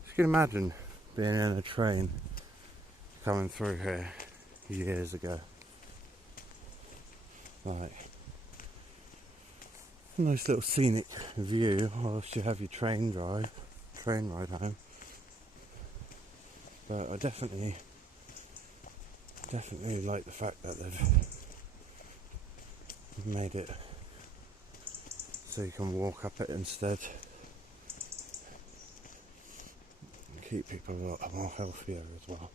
You can imagine being in a train coming through here years ago. Like, a nice little scenic view whilst you have your train ride home. But I definitely like the fact that they've made it so you can walk up it instead. Keep people a lot more healthier as well.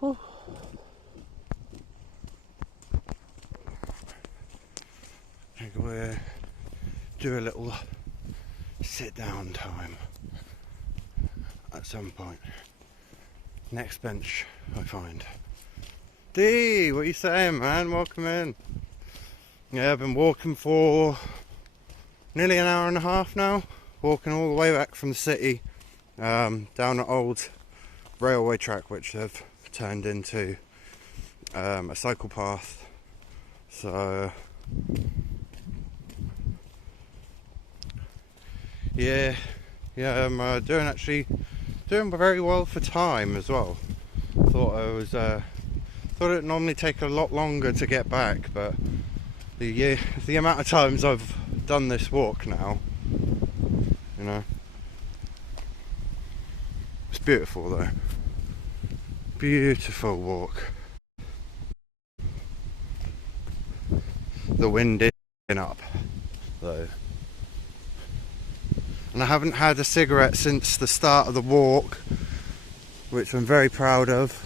Oh. I think we'll do a little sit down time at some point. next bench I find. D, what are you saying, man? Welcome in. Yeah, I've been walking for nearly an hour and a half now. Walking all the way back from the city, down an old railway track which they've turned into a cycle path. So yeah, I'm doing very well for time as well. Thought it'd normally take a lot longer to get back, but the amount of times I've done this walk now, you know, it's beautiful though. Beautiful walk. The wind is picking up though, and I haven't had a cigarette since the start of the walk, which I'm very proud of.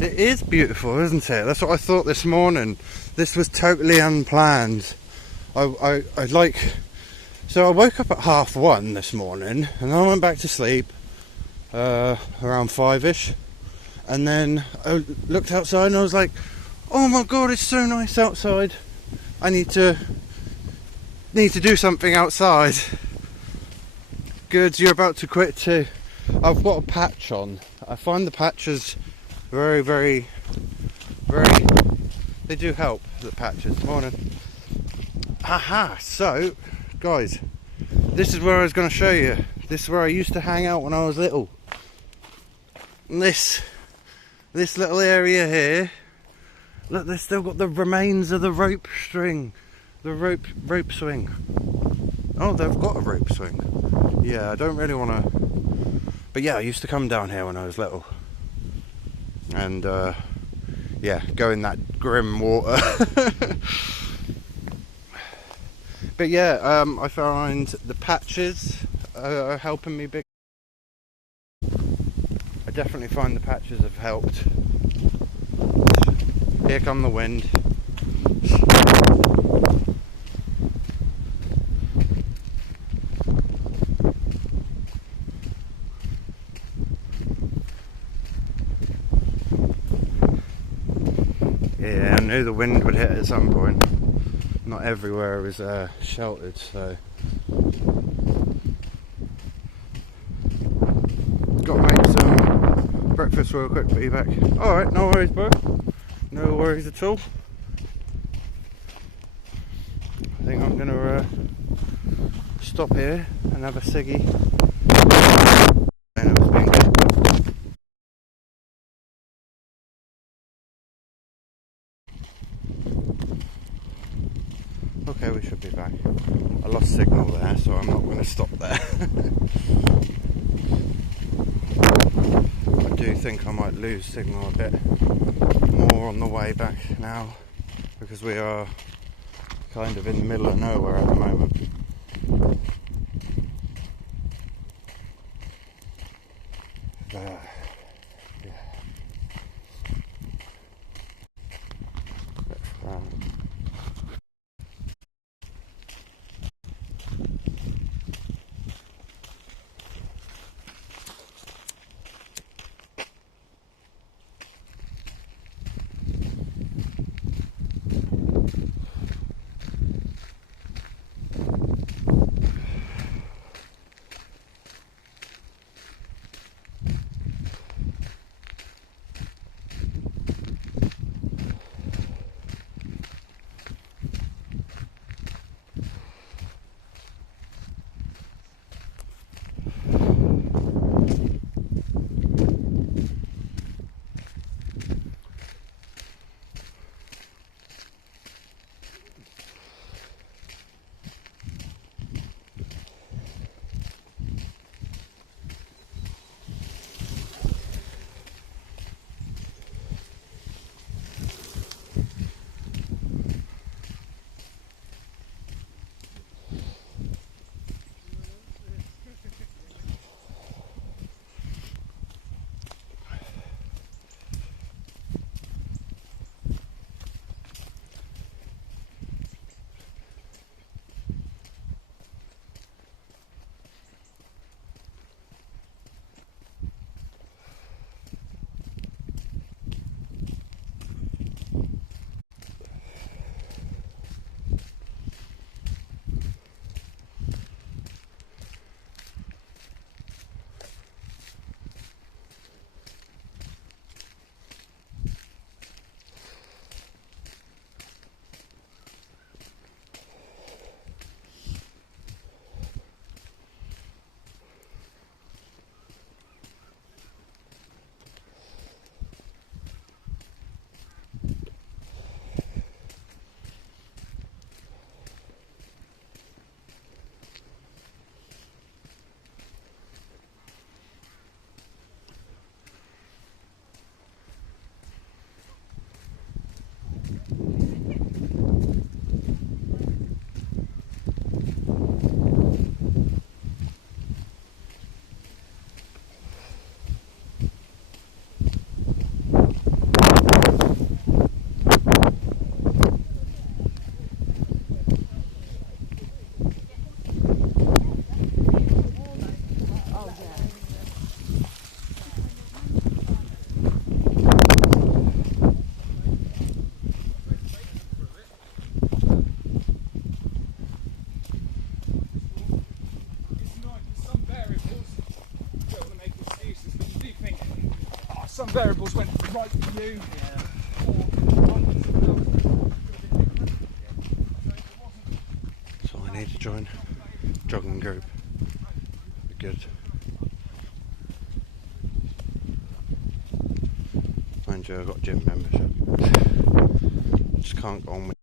It is beautiful, isn't it? That's what I thought this morning. This was totally unplanned. So I woke up at 1:30 this morning, and then I went back to sleep around 5ish, and then I looked outside and I was like, oh my god, it's so nice outside. I need to do something outside. Good, you're about to quit too. I've got a patch on. I find the patches very, very, very, they do help, the patches. Morning. Aha, so guys, this is where I was going to show you. This is where I used to hang out when I was little. And this little area here, look, they've still got the remains of the rope string, the rope swing. Oh, they've got a rope swing. Yeah, I don't really want to, but yeah, I used to come down here when I was little, and yeah, go in that grim water. But yeah, I find the patches are helping me big. I definitely find the patches have helped. Here come the wind. Yeah, I knew the wind would hit at some point. Not everywhere is sheltered, so got to make some breakfast real quick, be back. Alright, no worries bro, no worries at all. I think I'm gonna stop here and have a ciggy. Okay, we should be back. I lost signal there, so I'm not going to stop there. I do think I might lose signal a bit more on the way back now, because we are kind of in the middle of nowhere at the moment. Yeah. right for you. So I need to join jogging group. Be good. Mind you, I've got gym membership. Just can't go on with.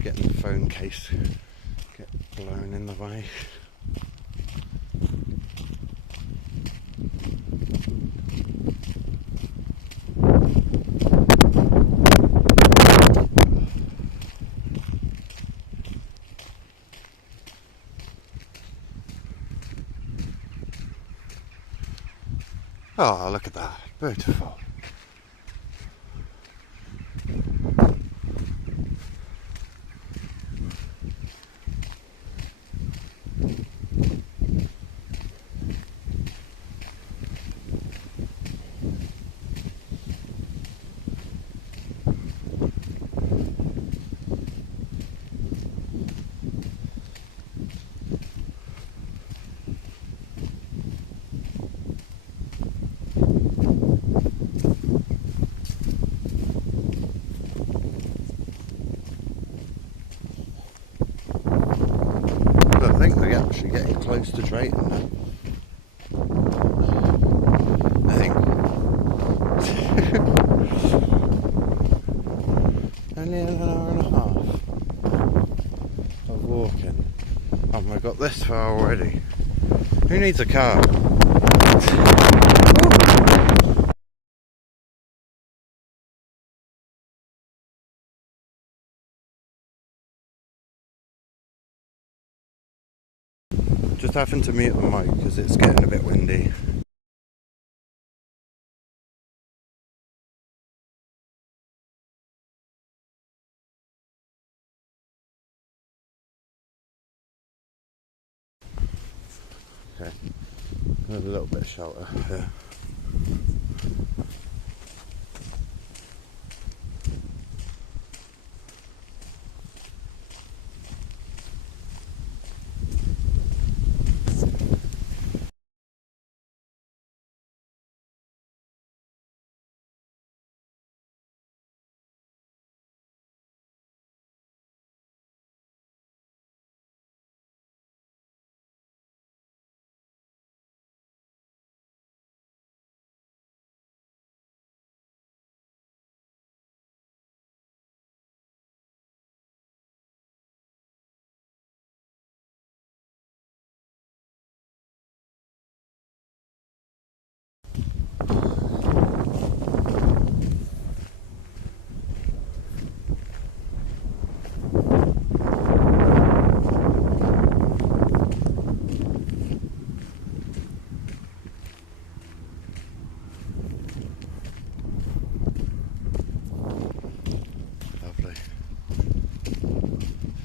Getting the phone case get blown in the way. Oh, look at that. Beautiful. I think we're actually getting close to Drayton now. I think. Only an hour and a half of walking. And we've got this far already. Who needs a car? Just having to mute the mic because it's getting a bit windy. Okay, there's a little bit of shelter here.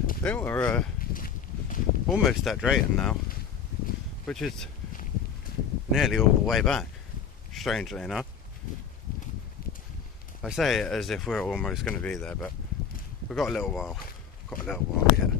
I think we're almost at Drayton now, which is nearly all the way back, strangely enough. I say it as if we're almost going to be there, but we've got a little while. Yet.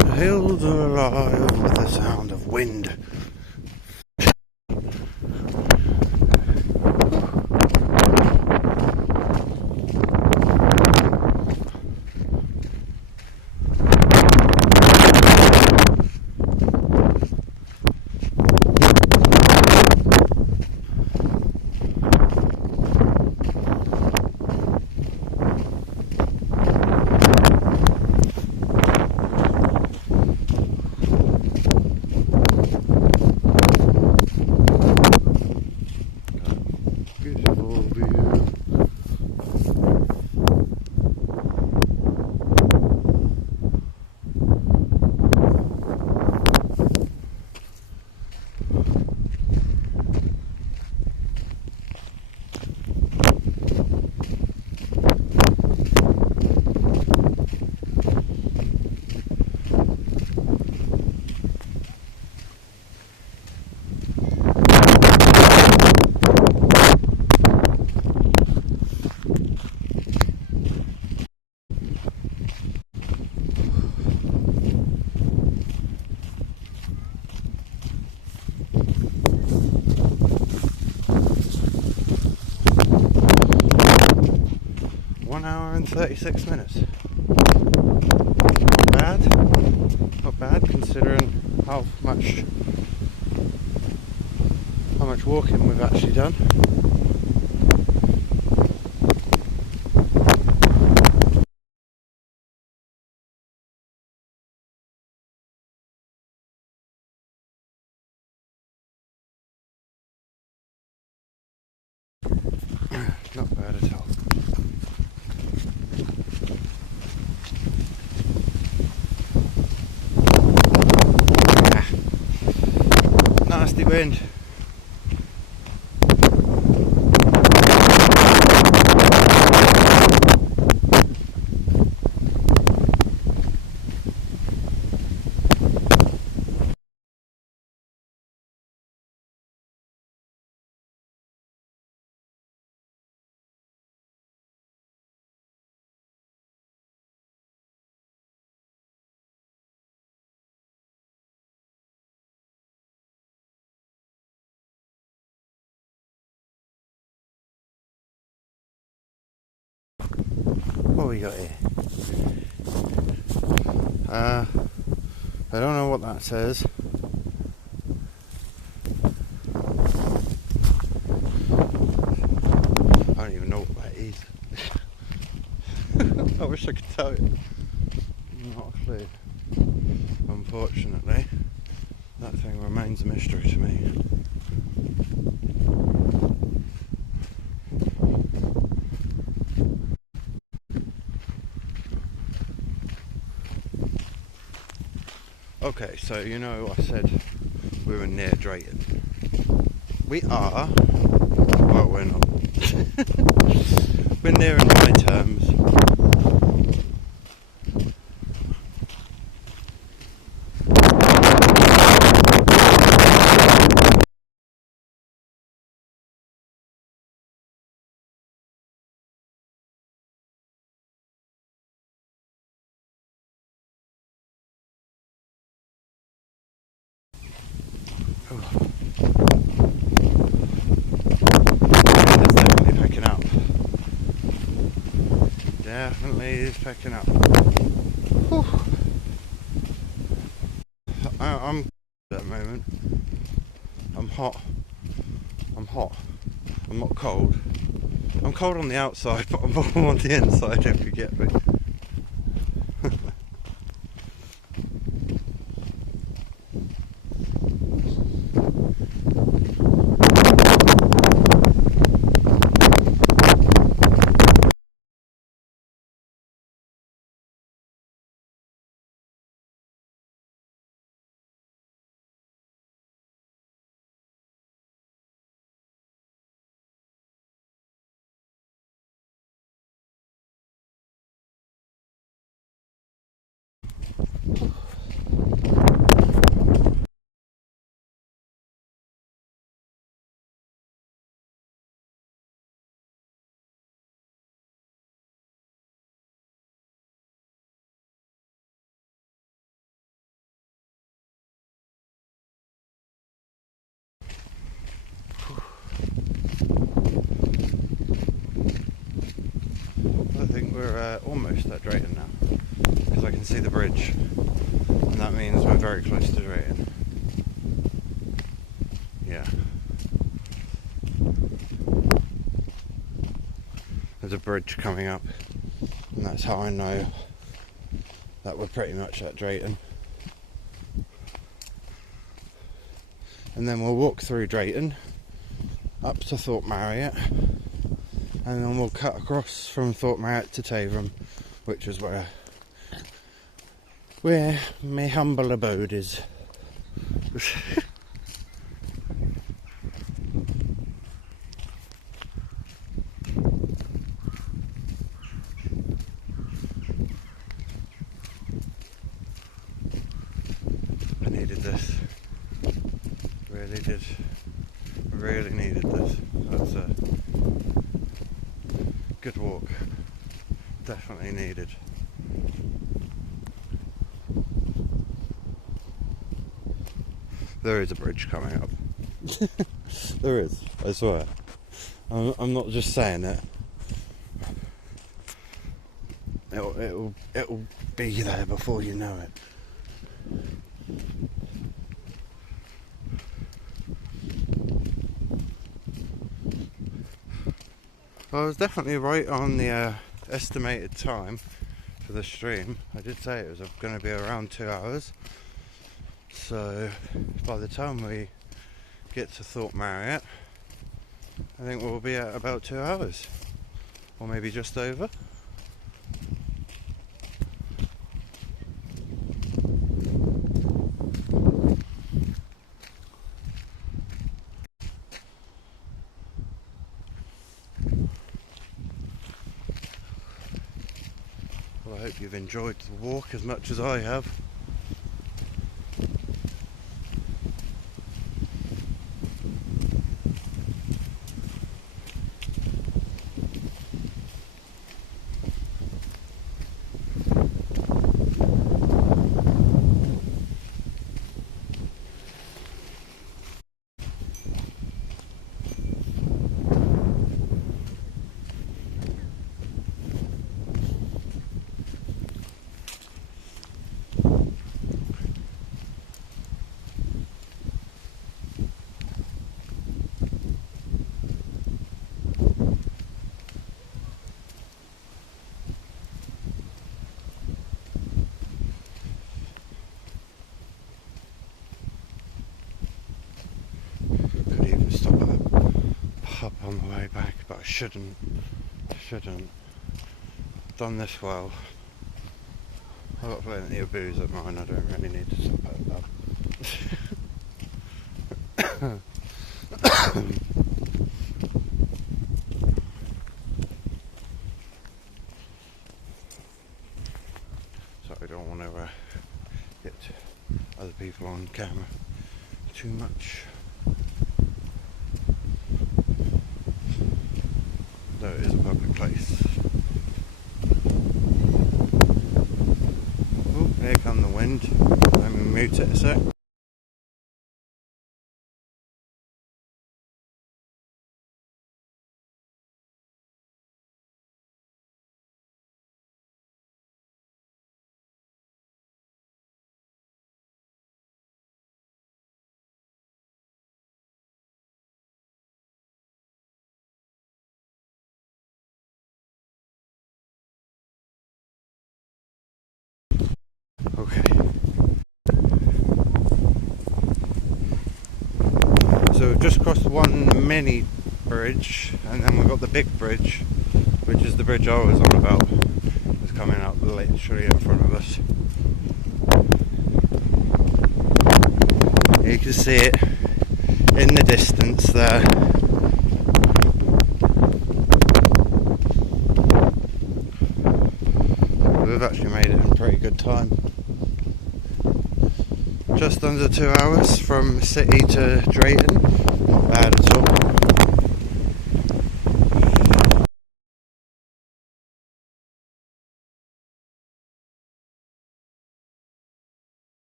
The hills are alive with the sound of wind. and 36 minutes. Not bad considering how much walking we've actually done. Not bad at all. Nasty wind. What we got here? I don't know what that says. I don't even know what that is. I wish I could tell you. Not a clue. Unfortunately, that thing remains a mystery to me. Okay, so you know I said we were near Drayton. We are, well we're not. We're near in my terms. It's definitely picking up. Definitely is picking up. Whew. I'm at the moment. I'm hot. I'm not cold. I'm cold on the outside, but I'm warm on the inside if you get me. I think we're almost at Drayton now, because I can see the bridge, and that means we're very close to Drayton. Yeah. There's a bridge coming up, and that's how I know that we're pretty much at Drayton. And then we'll walk through Drayton up to Thorpe Marriott, and then we'll cut across from Thorpe Marriott to Taverham, which is where my humble abode is. I needed this. Really did. Really needed this. That's a good walk. Definitely needed. There is a bridge coming up. There is, I swear. I'm not just saying it. it'll be there before you know it. Well, I was definitely right on the estimated time for the stream. I did say it was going to be around 2 hours. So by the time we get to Thorpe Marriott, I think we'll be at about 2 hours, or maybe just over. Well, I hope you've enjoyed the walk as much as I have. Could even stop at a pub on the way back, but I shouldn't. Done this well. I've got plenty of booze at mine, I don't really need to stop at a pub. So I don't want to get other people on camera too much. Though it is a public place. Oh, here come the wind. Let me mute it a sec. Okay. So we've just crossed one mini bridge, and then we've got the big bridge, which is the bridge I was on about. It's coming up literally in front of us. You can see it in the distance there. We've actually made it in pretty good time. Just under 2 hours from City to Drayton. Not bad at all.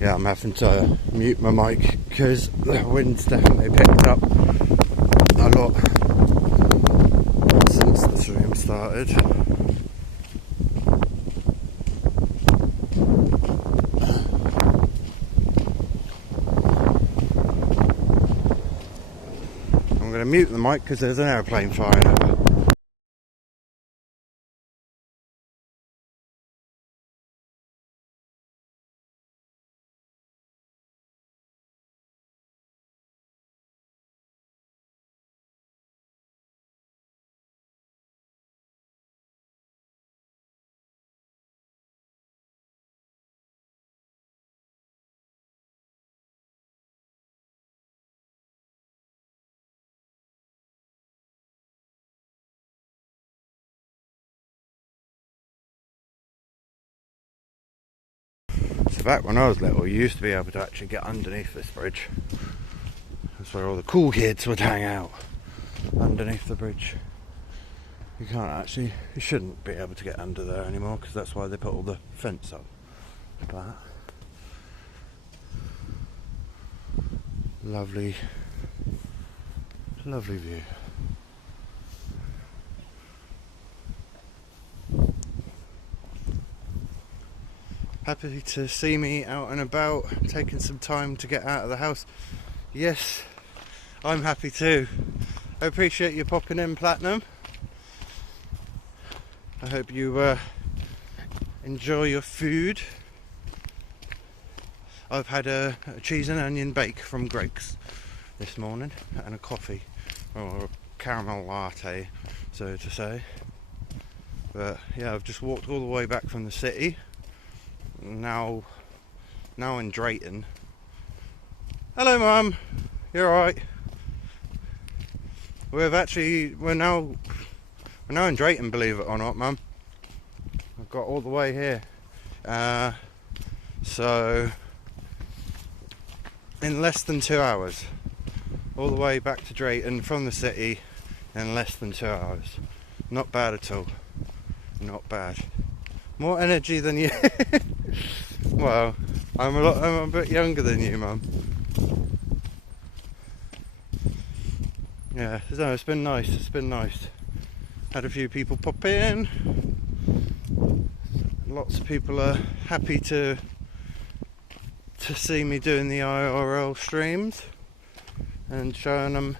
Yeah, I'm having to mute my mic because the wind's definitely picked up a lot since the stream started. I'm going to mute the mic because there's an aeroplane flying over. So back when I was little, you used to be able to actually get underneath this bridge. That's where all the cool kids would hang out. underneath the bridge. You can't actually, you shouldn't be able to get under there anymore, because that's why they put all the fence up. But lovely, lovely view. Happy to see me out and about, taking some time to get out of the house. Yes, I'm happy too. I appreciate you popping in, Platinum. I hope you enjoy your food. I've had a cheese and onion bake from Greg's this morning, and a coffee, or a caramel latte, so to say. But yeah, I've just walked all the way back from the city. Now in Drayton. Hello, Mum. You alright? We're now in Drayton, believe it or not, Mum. I've got all the way here. So in less than 2 hours, all the way back to Drayton from the city in less than 2 hours. Not bad at all. Not bad. More energy than you. Well, I'm a bit younger than you, Mum. Yeah, no, it's been nice. It's been nice. Had a few people pop in. Lots of people are happy to see me doing the IRL streams and showing them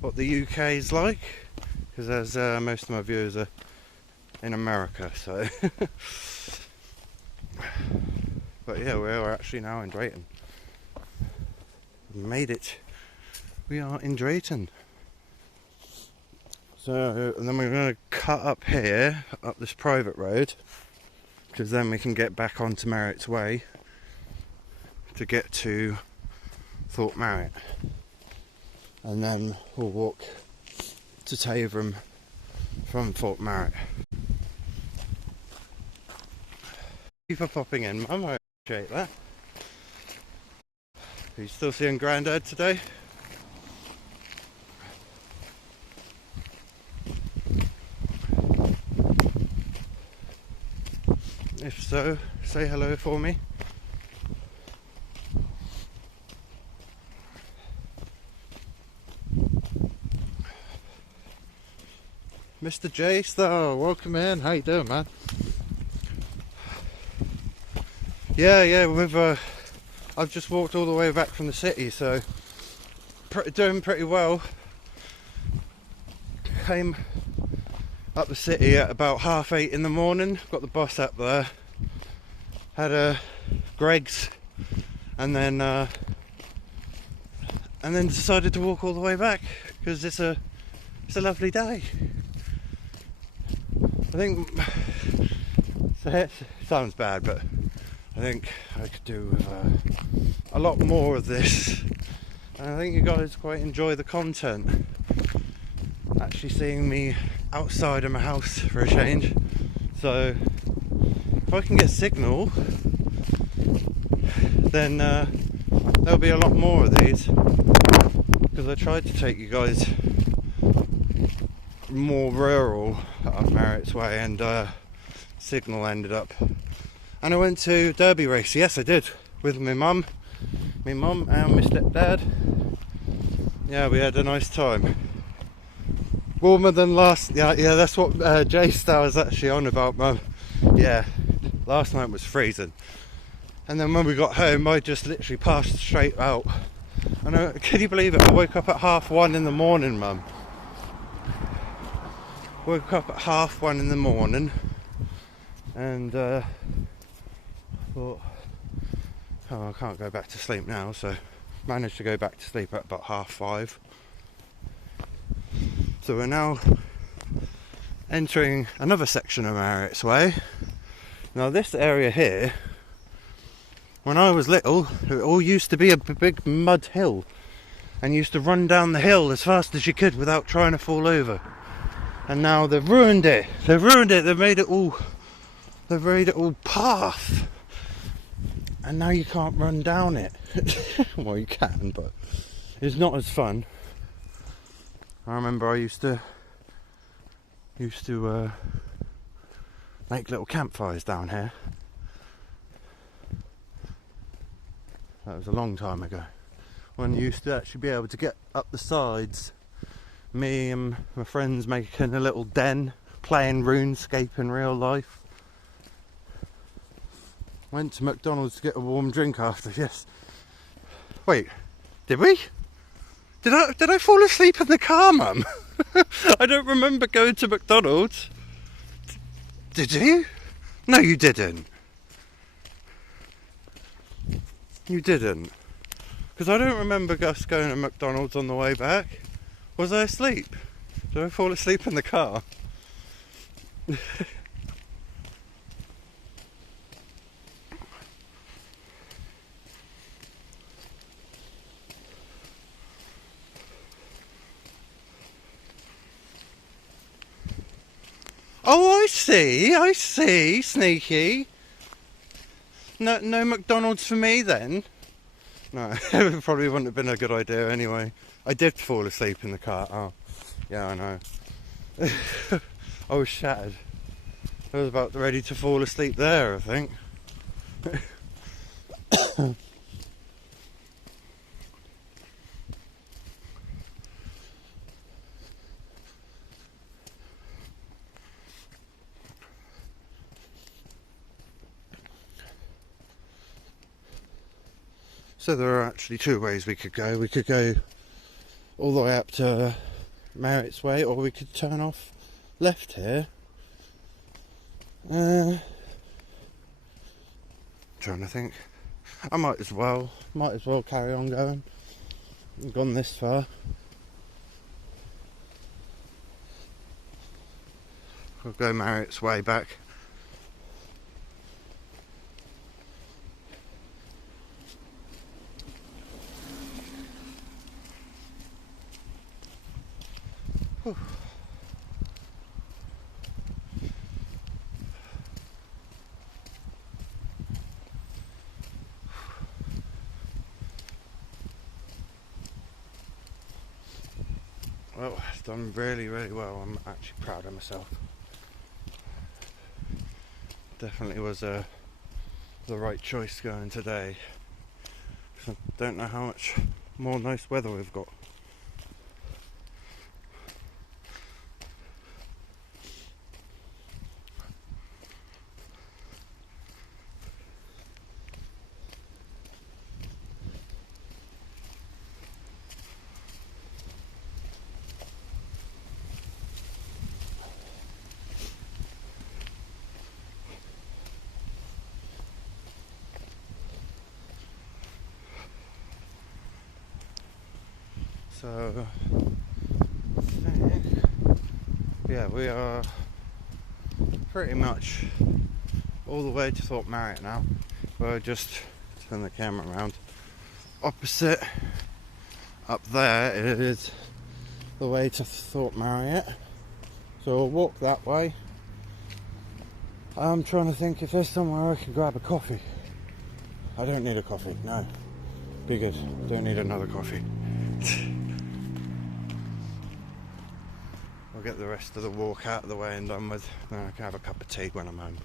what the UK is like, because as most of my viewers are in America, so but yeah, we're actually now in Drayton. We made it. We are in Drayton. So, and then we're going to cut up here, up this private road, because then we can get back onto Marriott's Way to get to Fort Marriott. And then we'll walk to Taverham from Fort Marriott. Thank you for popping in, Mum, I appreciate that. Are you still seeing Grandad today? If so, say hello for me. Mr. J Star, welcome in. How you doing, man? Yeah, I've just walked all the way back from the city, so doing pretty well. Came up the city at about 8:30 in the morning. Got the bus up there. Had a Greg's, and then decided to walk all the way back because it's a lovely day. I think it sounds bad, but I think I could do a lot more of this, and I think you guys quite enjoy the content. Actually seeing me outside of my house for a change, so if I can get signal, then there'll be a lot more of these, because I tried to take you guys more rural up Marriott's Way, and signal ended up. And I went to Derby race, yes I did, with my mum and my stepdad. Yeah, we had a nice time. Warmer than last, yeah, that's what J Star was actually on about, Mum. Yeah, last night was freezing. And then when we got home, I just literally passed straight out. And can you believe it? I woke up at 1:30 in the morning, Mum. Woke up at 1:30 in the morning, and thought, oh, I can't go back to sleep now, so managed to go back to sleep at about 5:30. So we're now entering another section of Marriott's Way. Now this area here, when I was little, it all used to be a big mud hill, and you used to run down the hill as fast as you could without trying to fall over. And now they've ruined it. They've made it all path, and now you can't run down it. Well, you can, but it's not as fun. I remember I used to make little campfires down here. That was a long time ago. When you used to actually be able to get up the sides. Me and my friends making a little den, playing RuneScape in real life. Went to McDonald's to get a warm drink after, yes. Wait, did we? Did I fall asleep in the car, Mum? I don't remember going to McDonald's. Did you? No, you didn't. You didn't. Because I don't remember us going to McDonald's on the way back. Was I asleep? Did I fall asleep in the car? Oh, I see, sneaky. No McDonald's for me then? No, it probably wouldn't have been a good idea anyway. I did fall asleep in the car. Oh, yeah, I know. I was shattered. I was about ready to fall asleep there, I think. So there are actually two ways we could go. We could go all the way up to Marriott's Way, or we could turn off left here. Trying to think. I might as well carry on going. I've gone this far. We'll go Marriott's Way back. Whew. Well, it's done really, really well. I'm actually proud of myself. Definitely was the right choice going today. I don't know how much more nice weather we've got. So, I think, yeah, we are pretty much all the way to Thorpe Marriott now. We'll just turn the camera around. Opposite, up there, is the way to Thorpe Marriott. So we'll walk that way. I'm trying to think if there's somewhere I can grab a coffee. I don't need a coffee, no. Be good, don't need another coffee. I'll get the rest of the walk out of the way and done with. Then I can have a cup of tea when I'm home.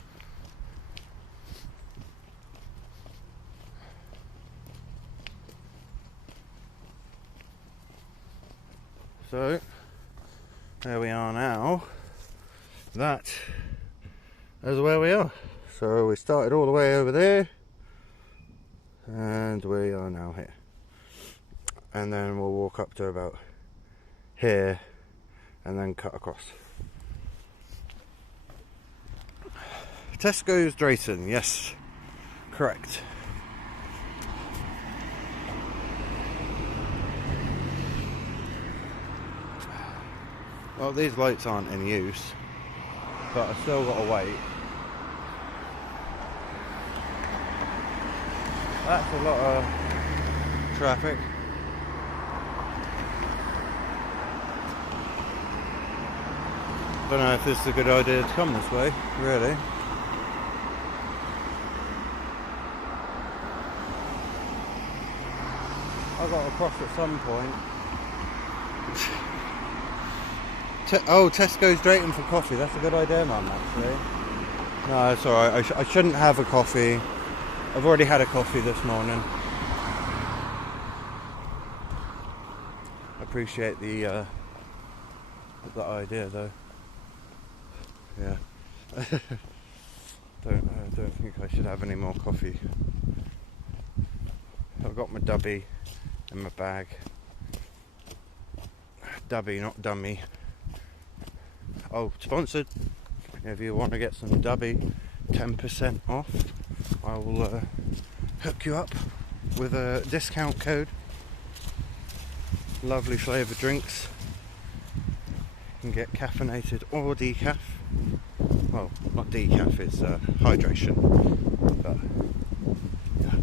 So, there we are now. That is where we are. So we started all the way over there, and we are now here. And then we'll walk up to about here, and then cut across. Tesco's Drayton, yes, correct. Well, these lights aren't in use, but I've still got to wait. That's a lot of traffic. Don't know if this is a good idea to come this way, really. I've got to cross at some point. Tesco's Drayton for coffee. That's a good idea, Mum, actually. No, it's alright. I shouldn't have a coffee. I've already had a coffee this morning. I appreciate the idea, though. Yeah. I don't think I should have any more coffee. I've got my dubby in my bag. Dubby, not dummy. Oh, sponsored. If you want to get some dubby, 10% off. I will hook you up with a discount code. Lovely flavoured drinks. You can get caffeinated or decaf. Well, not decaf, it's hydration. But yeah.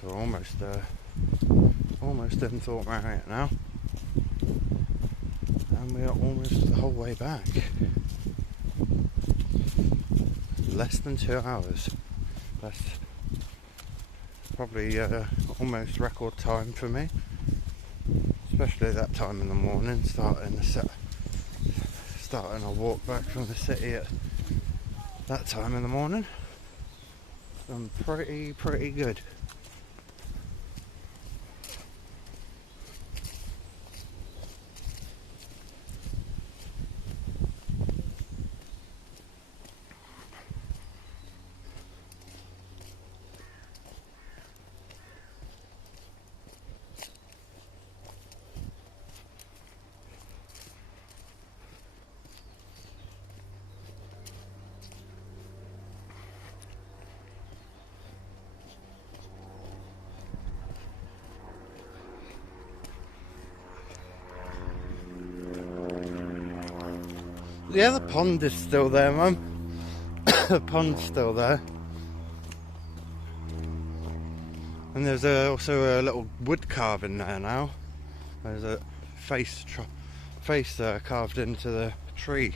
So almost in Thorpe Marriott now, and we are almost the whole way back. Less than 2 hours. That's probably almost record time for me, especially that time in the morning, starting a walk back from the city at that time in the morning. I'm pretty good. Yeah, the pond is still there, Mum. The pond's still there. And there's also a little wood carving there now. There's a face carved into the tree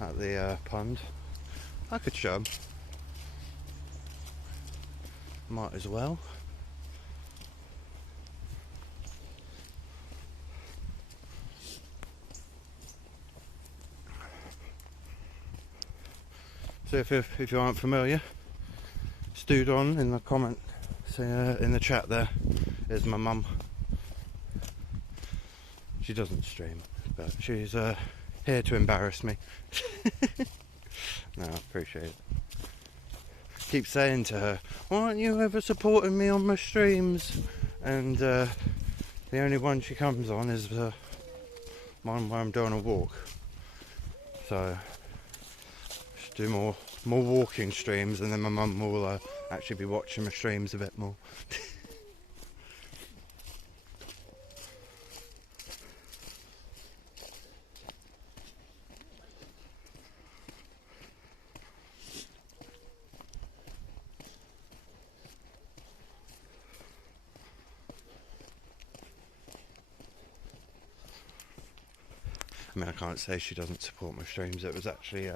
at the pond. I could show 'em. Might as well. So if you aren't familiar, Studon in the comment, in the chat there, is my mum. She doesn't stream, but she's here to embarrass me. No, I appreciate it. Keep saying to her, why aren't you ever supporting me on my streams? And the only one she comes on is the one where I'm doing a walk. So do more walking streams, and then my mum will actually be watching my streams a bit more. I mean, I can't say she doesn't support my streams. It was actually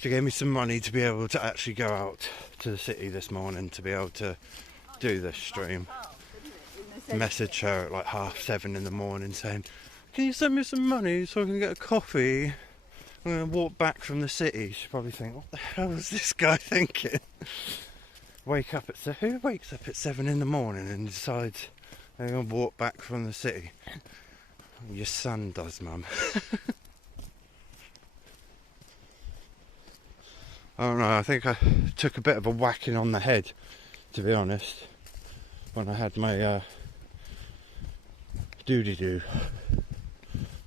she gave me some money to be able to actually go out to the city this morning to be able to do this stream. Message her at like 7:30 in the morning saying, can you send me some money so I can get a coffee? I'm going to walk back from the city. She'll probably think, what the hell is this guy thinking? Who wakes up at 7 in the morning and decides they're going to walk back from the city? Your son does, Mum. I don't know, I think I took a bit of a whacking on the head, to be honest, when I had my doody-doo.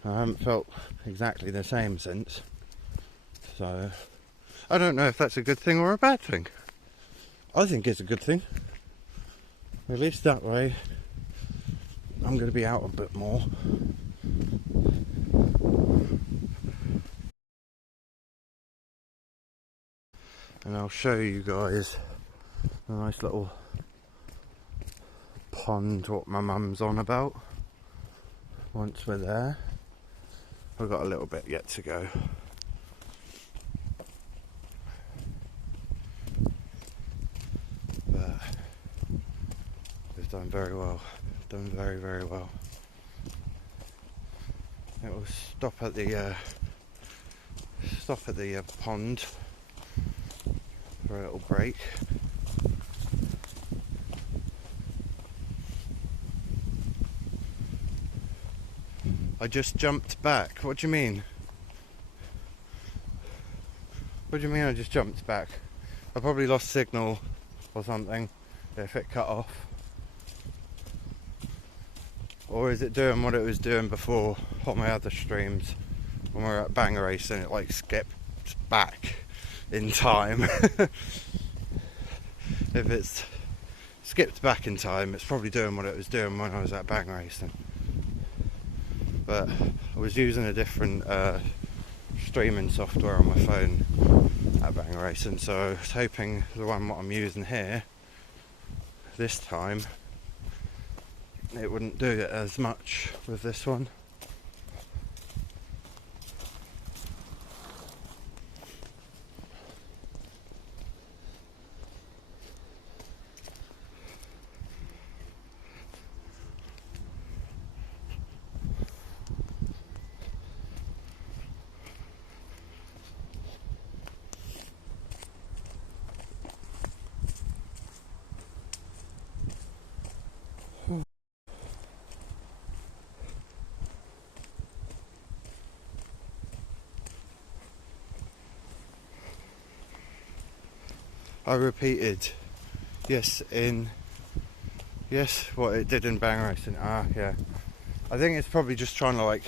I haven't felt exactly the same since, so I don't know if that's a good thing or a bad thing. I think it's a good thing. At least that way I'm going to be out a bit more. And I'll show you guys a nice little pond what my mum's on about once we're there. We've got a little bit yet to go. done very well. Done very, very well. It will stop at the pond for a little break. I just jumped back. What do you mean? What do you mean I just jumped back? I probably lost signal or something if it cut off. Or is it doing what it was doing before on my other streams when we were at Banger Race and it like skipped back in time? If it's skipped back in time, it's probably doing what it was doing when I was at Banger Racing. But I was using a different streaming software on my phone at Banger Racing, so I was hoping the one what I'm using here this time it wouldn't do it as much with this one. I repeated what it did in Banger Racing. Yeah. I think it's probably just trying to like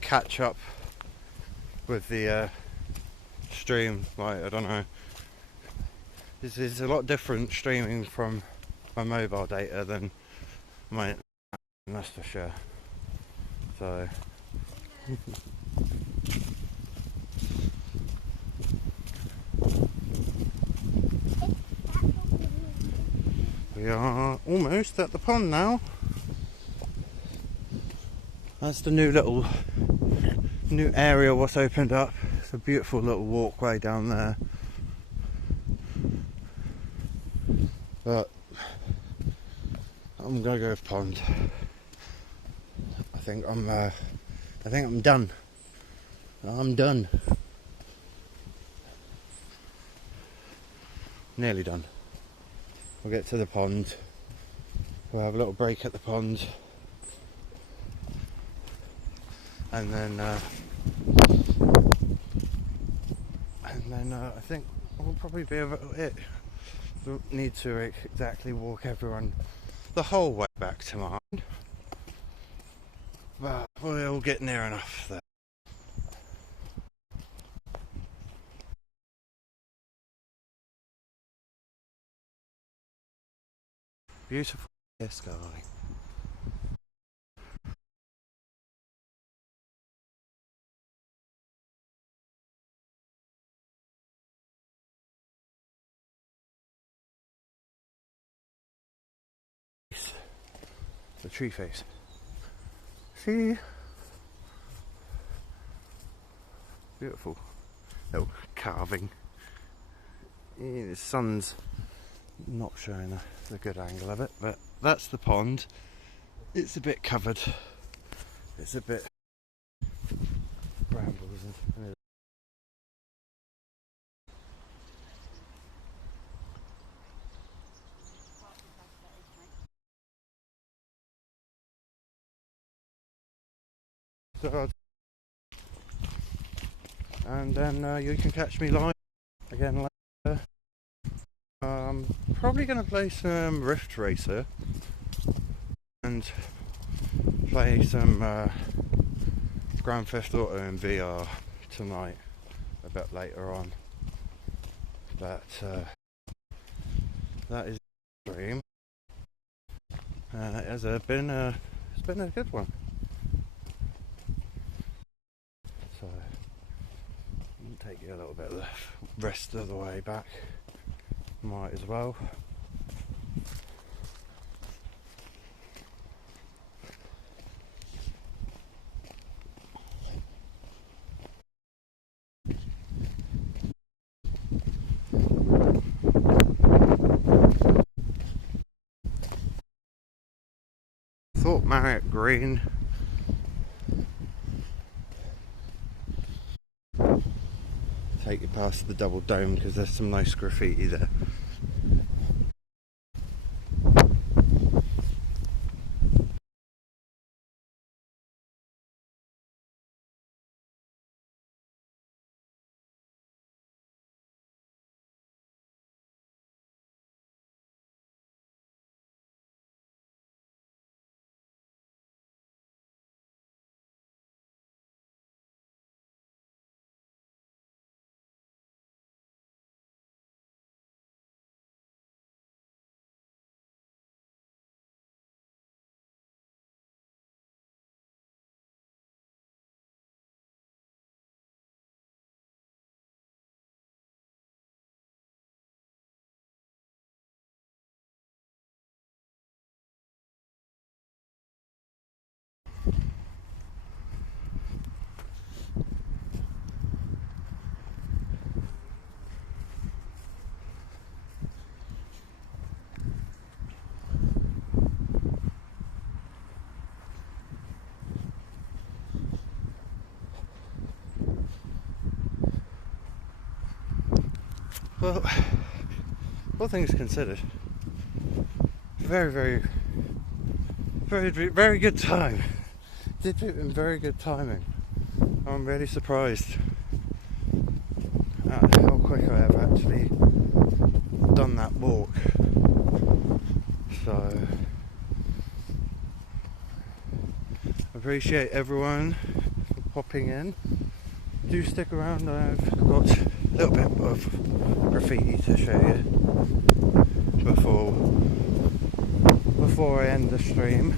catch up with the stream. Like, I don't know. This is a lot different streaming from my mobile data than my in Leicestershire. So we are almost at the pond now. That's the new area what's opened up. It's a beautiful little walkway down there. But I'm gonna go with pond. I think I'm done. I'm done. Nearly done. We'll get to the pond. We'll have a little break at the pond. And then I think we'll probably be about it. Don't need to exactly walk everyone the whole way back to mine, but we'll get near enough there. Beautiful sky. The tree face. See? Beautiful little carving. Yeah, the sun's not showing the good angle of it, but that's the pond. It's a bit covered. It's a bit brambles and and then you can catch me live again later. Probably going to play some Rift Racer and play some Grand Theft Auto in VR tonight a bit later on. But that is the dream. It's been a good one. So I'll take you a little bit of the rest of the way back. Might as well. thought Marriott green. Take you past the double dome because there's some nice graffiti there. Well, all things considered, very good time. Did it in very good timing. I'm really surprised at how quick I have actually done that walk. So, appreciate everyone for popping in. Do stick around, I've got a little bit of graffiti to show you before I end the stream.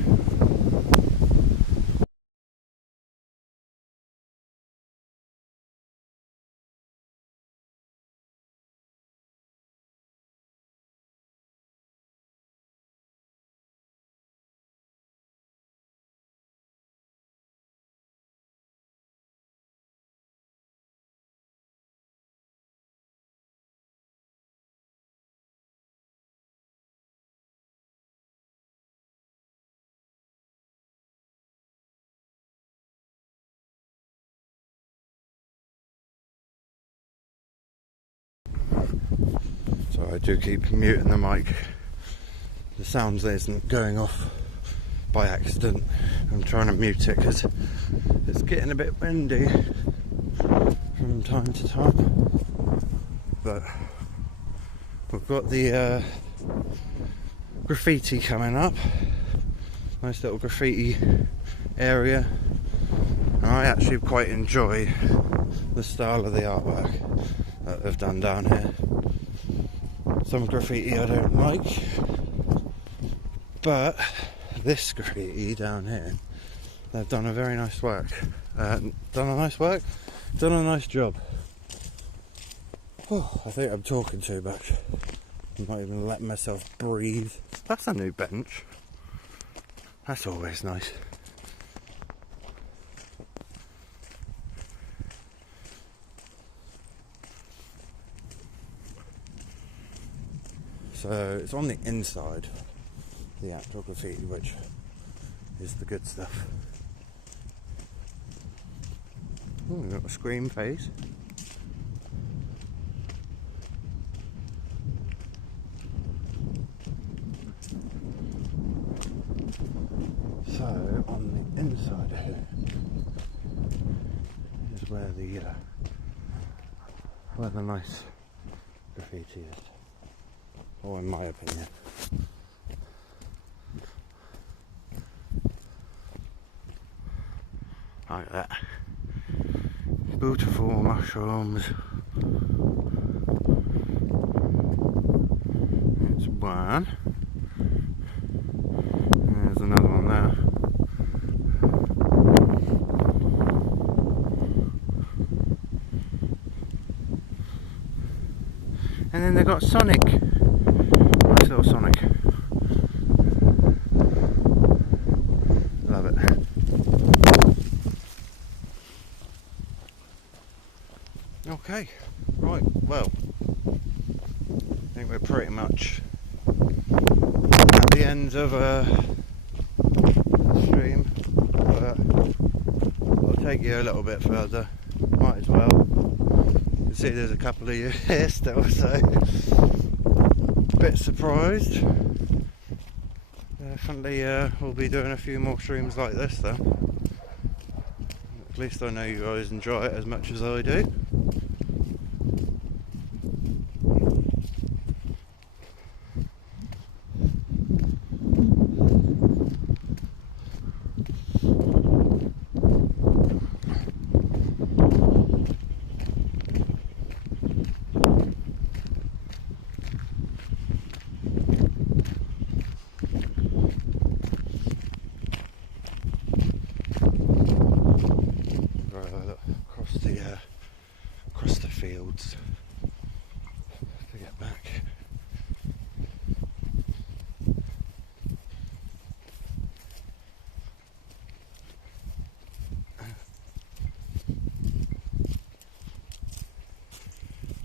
So I do keep muting the mic. The sound isn't going off by accident. I'm trying to mute it because it's getting a bit windy from time to time. But we've got the graffiti coming up. Nice little graffiti area. And I actually quite enjoy the style of the artwork that they've done down here. Some graffiti I don't like, but this graffiti down here, they've done a very nice work. Done a nice job. Oh, I think I'm talking too much. I'm not even letting myself breathe. That's a new bench. That's always nice. So it's on the inside, the actual graffiti, which is the good stuff. Oh, we've got a scream face. So on the inside here is where the nice graffiti is. Or in my opinion. Like that. Beautiful mushrooms. It's one. And there's another one there. And then they've got Sonic. Nice little Sonic. Love it. Okay, right, well, I think we're pretty much at the end of take you a little bit further. Might as well. You can see there's a couple of you here still, so a bit surprised. Definitely we'll be doing a few more streams like this though. At least I know you guys enjoy it as much as I do. Across the fields to get back.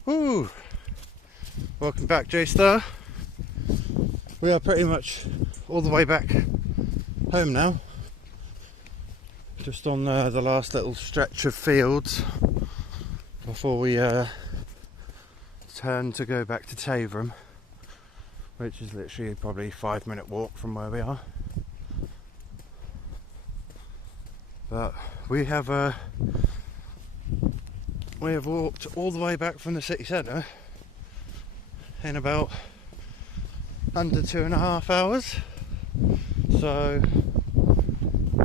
Woo! Welcome back, J-Star. We are pretty much all the way back home now. Just on the last little stretch of fields before we turn to go back to Taverham, which is literally probably a 5-minute walk from where we are. But we have walked all the way back from the city centre in about under 2.5 hours, so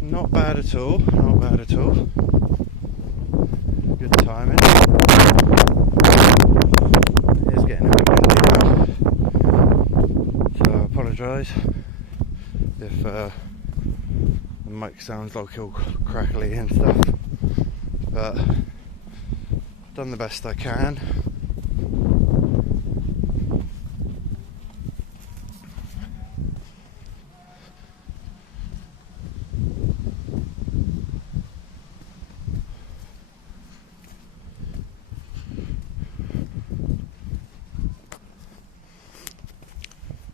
not bad at all, not bad at all. Good timing. It is getting a bit windy now, so I apologise if the mic sounds like all crackly and stuff, but I've done the best I can.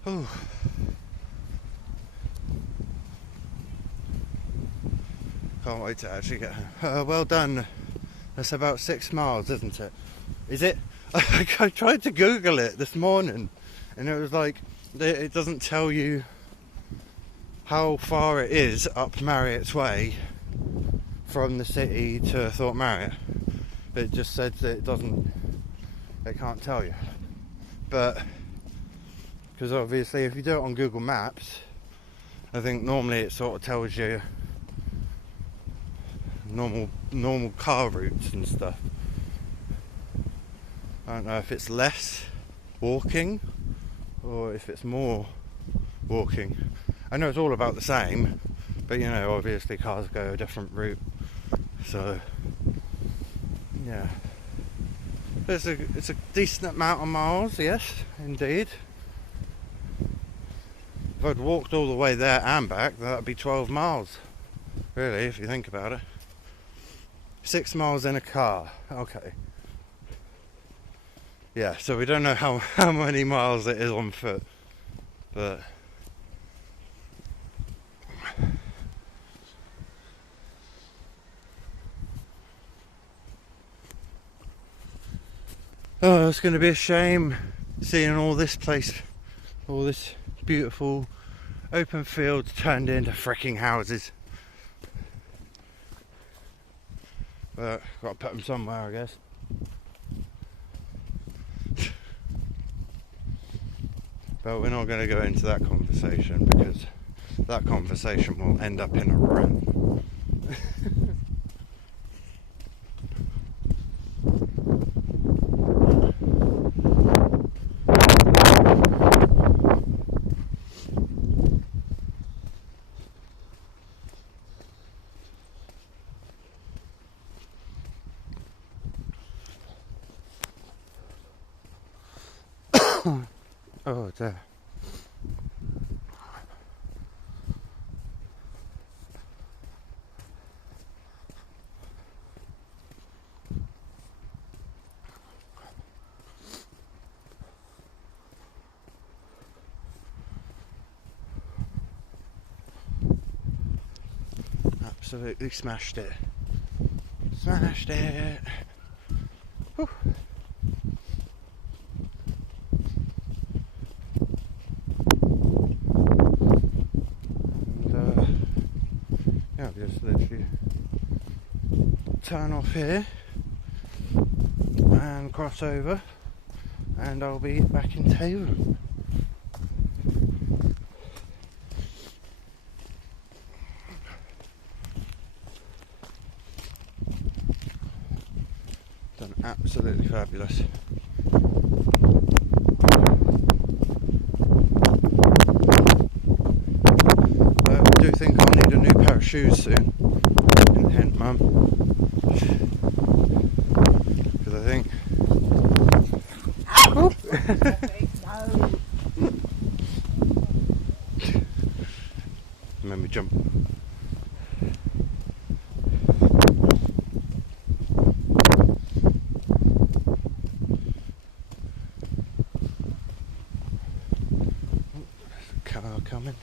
Ooh. Can't wait to actually get home. Well done. That's about 6 miles, isn't it? Is it? I tried to Google it this morning and it was like, it doesn't tell you how far it is up Marriott's Way from the city to Thorpe Marriott. It just said that it can't tell you. But because obviously if you do it on Google Maps, I think normally it sort of tells you normal car routes and stuff. I don't know if it's less walking or if it's more walking. I know it's all about the same, but you know, obviously cars go a different route, so yeah. It's a decent amount of miles, yes, indeed. If I'd walked all the way there and back, that'd be 12 miles, really, if you think about it. 6 miles in a car, okay. Yeah, so we don't know how many miles it is on foot, but oh, it's going to be a shame seeing all this place, all this beautiful open fields turned into freaking houses. But got to put them somewhere, I guess. But we're not going to go into that conversation because that conversation will end up in a rant. Oh dear. Absolutely smashed it. Smashed it. Whew. And yeah, just literally turn off here and cross over, and I'll be back in Taverham. Done absolutely fabulous. I do think I'll need a new pair of shoes soon. Hint, hint, Mum. Because I think. Oh. Made me jump. Car coming.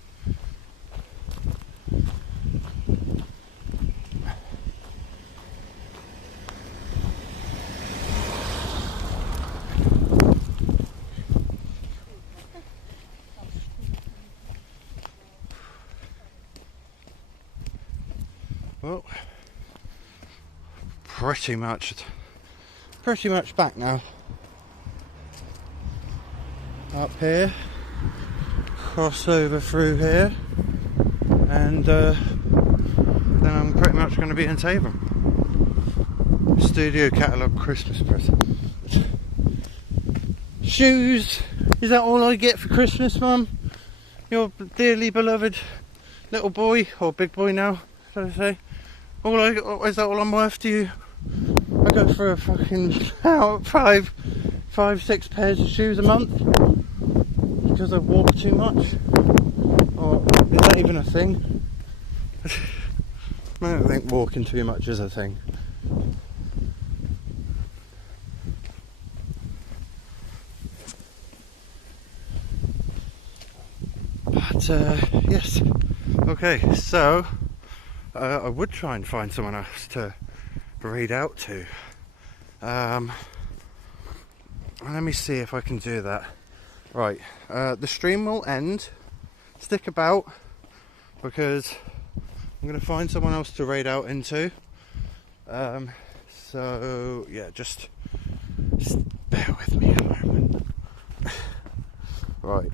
Well, pretty much back now. Up here, cross over through here, and then I'm pretty much going to be in Taverham. Studio catalogue Christmas present. Shoes. Is that all I get for Christmas, Mum? Your dearly beloved little boy, or big boy now, should I say? Is that all I'm worth to you? I go for a fucking five, 6 pairs of shoes a month because I walk too much. Or is that even a thing? I don't think walking too much is a thing. But yes. Okay, so I would try and find someone else to read out to. Let me see if I can do that. Right, the stream will end. Stick about, because I'm going to find someone else to raid out into. So yeah, just bear with me a moment. Right.